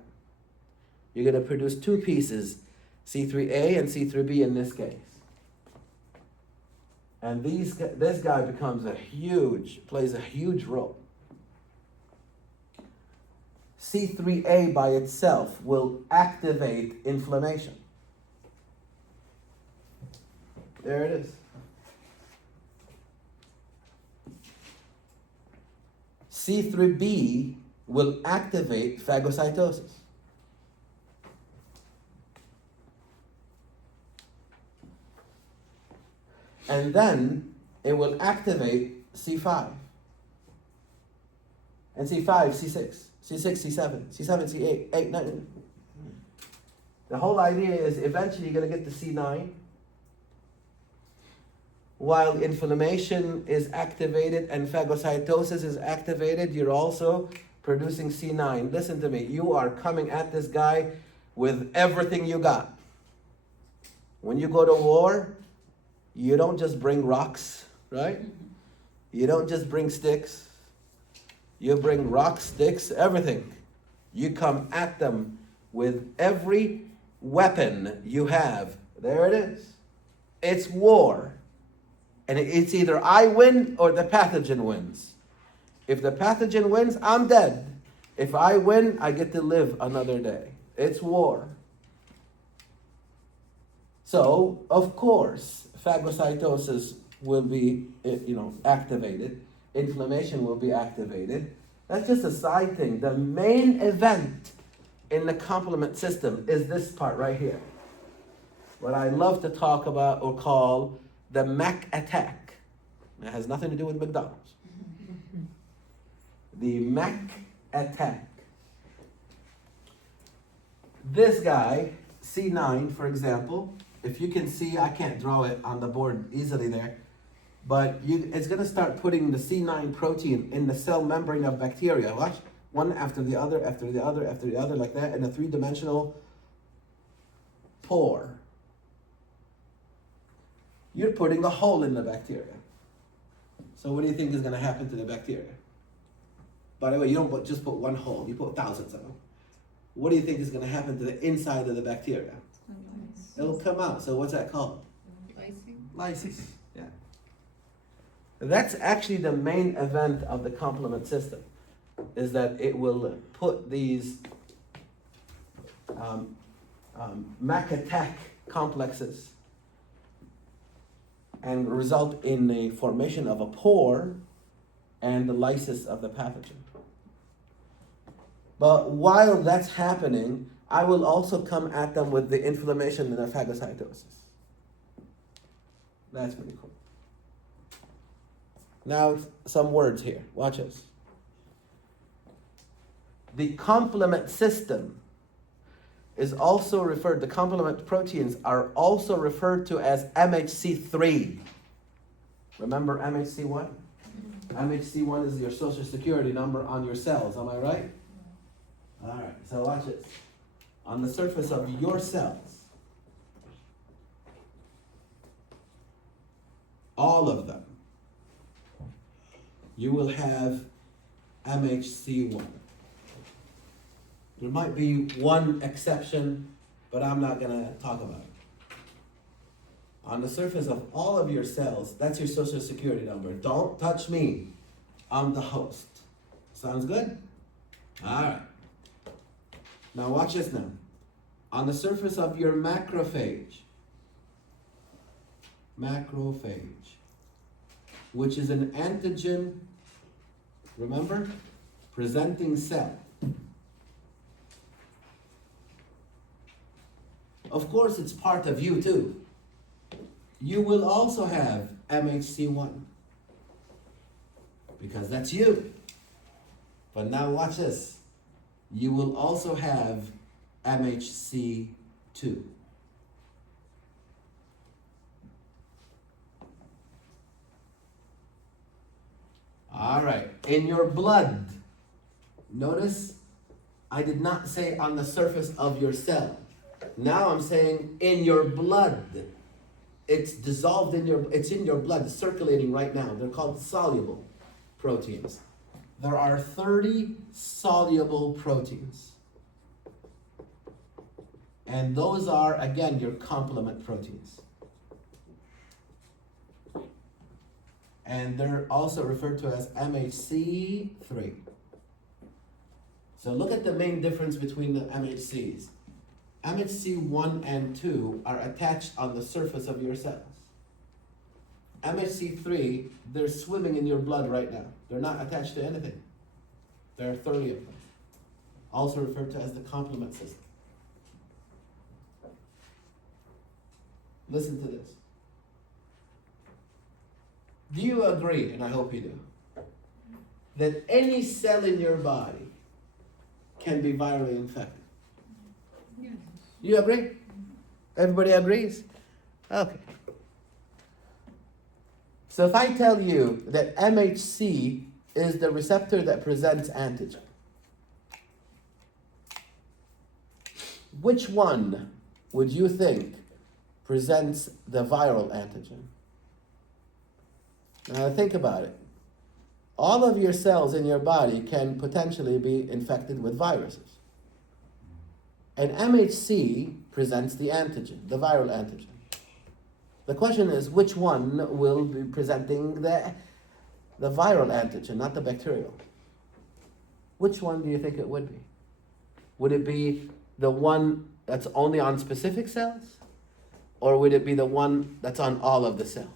You're going to produce two pieces, C3A and C3B in this case. And this guy plays a huge role. C3A by itself will activate inflammation. There it is. C3B will activate phagocytosis. And then it will activate C5. And C5, C6, C6, C7, C7, C8, 8, 9. The whole idea is eventually you're going to get to C9. While inflammation is activated and phagocytosis is activated, you're also producing C9. Listen to me. You are coming at this guy with everything you got. When you go to war, you don't just bring rocks, right? You don't just bring sticks. You bring rocks, sticks, everything. You come at them with every weapon you have. There it is. It's war. And it's either I win or the pathogen wins. If the pathogen wins, I'm dead. If I win, I get to live another day. It's war. So, of course, phagocytosis will be, activated. Inflammation will be activated. That's just a side thing. The main event in the complement system is this part right here. What I love to talk about or call the Mac attack. It has nothing to do with McDonald's. The Mac attack. This guy, C9, for example, if you can see, I can't draw it on the board easily there, but it's going to start putting the C9 protein in the cell membrane of bacteria. Watch, one after the other, after the other, after the other, like that, in a three-dimensional pore. You're putting a hole in the bacteria. So what do you think is going to happen to the bacteria? By the way, you don't just put one hole, you put thousands of them. What do you think is going to happen to the inside of the bacteria? It'll come out. So what's that called? Lysis. Yeah. That's actually the main event of the complement system, is that it will put these Mac attack complexes and result in the formation of a pore and the lysis of the pathogen. But while that's happening, I will also come at them with the inflammation and the phagocytosis. That's pretty cool. Now, some words here. Watch this. The complement system is also referred, the complement proteins are also referred to as MHC3. Remember MHC1? MHC1 is your social security number on your cells, am I right? Alright, so watch this. On the surface of your cells, all of them, you will have MHC1. There might be one exception, but I'm not going to talk about it. On the surface of all of your cells, that's your social security number. Don't touch me. I'm the host. Sounds good? All right. Now watch this now. On the surface of your macrophage, which is an antigen, remember, presenting cell. Of course, it's part of you too. You will also have MHC1 because that's you. But now watch this. You will also have MHC2. All right, in your blood, notice I did not say on the surface of your cell. Now I'm saying in your blood. It's dissolved in it's in your blood, it's circulating right now. They're called soluble proteins. There are 30 soluble proteins. And those are, again, your complement proteins. And they're also referred to as MHC3. So look at the main difference between the MHCs. MHC1 and 2 are attached on the surface of your cells. MHC3, they're swimming in your blood right now. They're not attached to anything. There are 30 of them. Also referred to as the complement system. Listen to this. Do you agree, and I hope you do, that any cell in your body can be virally infected? Yes. You agree? Everybody agrees? Okay. So if I tell you that MHC is the receptor that presents antigen, which one would you think presents the viral antigen? Now think about it. All of your cells in your body can potentially be infected with viruses. And MHC presents the antigen, the viral antigen. The question is, which one will be presenting the viral antigen, not the bacterial? Which one do you think it would be? Would it be the one that's only on specific cells? Or would it be the one that's on all of the cells?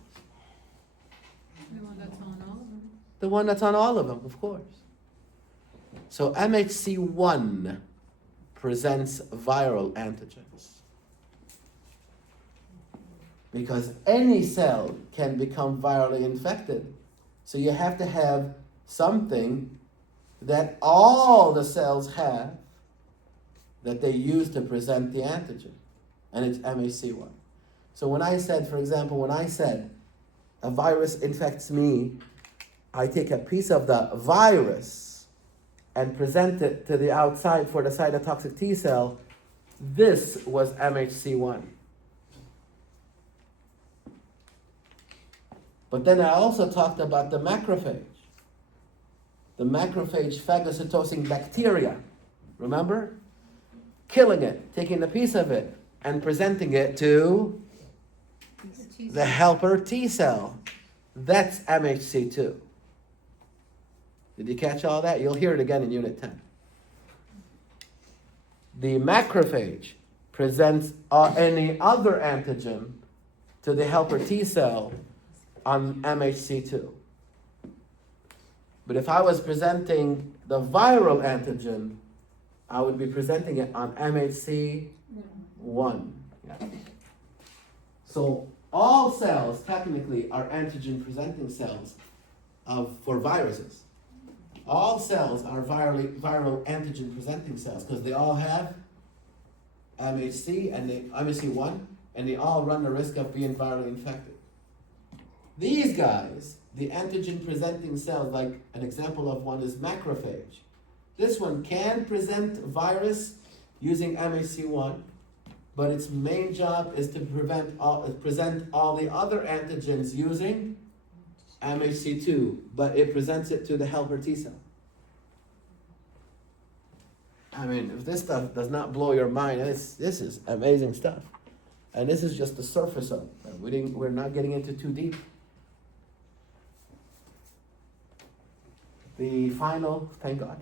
The one that's on all of them. The one that's on all of them, of course. So MHC1 presents viral antigens. Because any cell can become virally infected. So you have to have something that all the cells have that they use to present the antigen. And it's MHC1. So when I said, for example, a virus infects me, I take a piece of the virus and present it to the outside for the cytotoxic T cell, this was MHC1. But then I also talked about the macrophage. The macrophage phagocytosing bacteria. Remember? Killing it, taking a piece of it, and presenting it to the helper T cell. That's MHC2. Did you catch all that? You'll hear it again in Unit 10. The macrophage presents any other antigen to the helper T cell on MHC2. But if I was presenting the viral antigen, I would be presenting it on MHC1. Yeah. So all cells technically are antigen presenting cells for viruses. All cells are viral antigen presenting cells because they all have MHC and MHC1, and they all run the risk of being virally infected. These guys, the antigen presenting cells, like an example of one is macrophage. This one can present virus using MHC1, but its main job is to present all the other antigens using MHC2, but it presents it to the helper T cell. I mean, if this stuff does not blow your mind, this is amazing stuff. And this is just the surface of it. We're not getting into too deep. The final, thank God,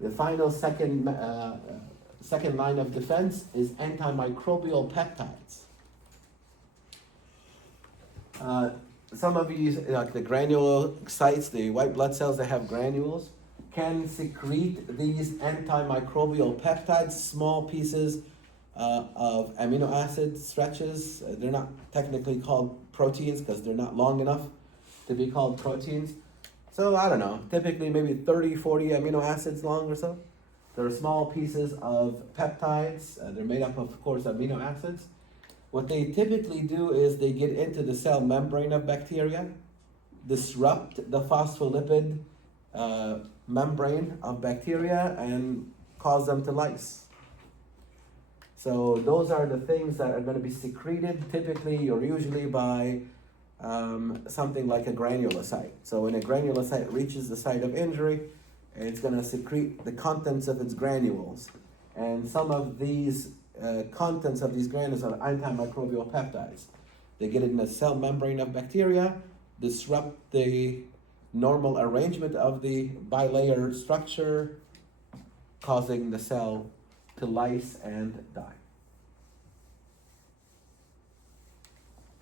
the final second line of defense is antimicrobial peptides. Some of these, like the granulocytes, the white blood cells that have granules, can secrete these antimicrobial peptides, small pieces of amino acid stretches. They're not technically called proteins because they're not long enough to be called proteins. So I don't know, typically maybe 30, 40 amino acids long or so. They're small pieces of peptides. They're made up of course, amino acids. What they typically do is they get into the cell membrane of bacteria, disrupt the phospholipid membrane of bacteria, and cause them to lyse. So those are the things that are going to be secreted typically or usually by something like a granulocyte. So when a granulocyte reaches the site of injury, it's going to secrete the contents of its granules. And some of these contents of these granules are antimicrobial peptides. They get in the cell membrane of bacteria, disrupt the normal arrangement of the bilayer structure, causing the cell to lyse and die.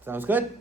Sounds good?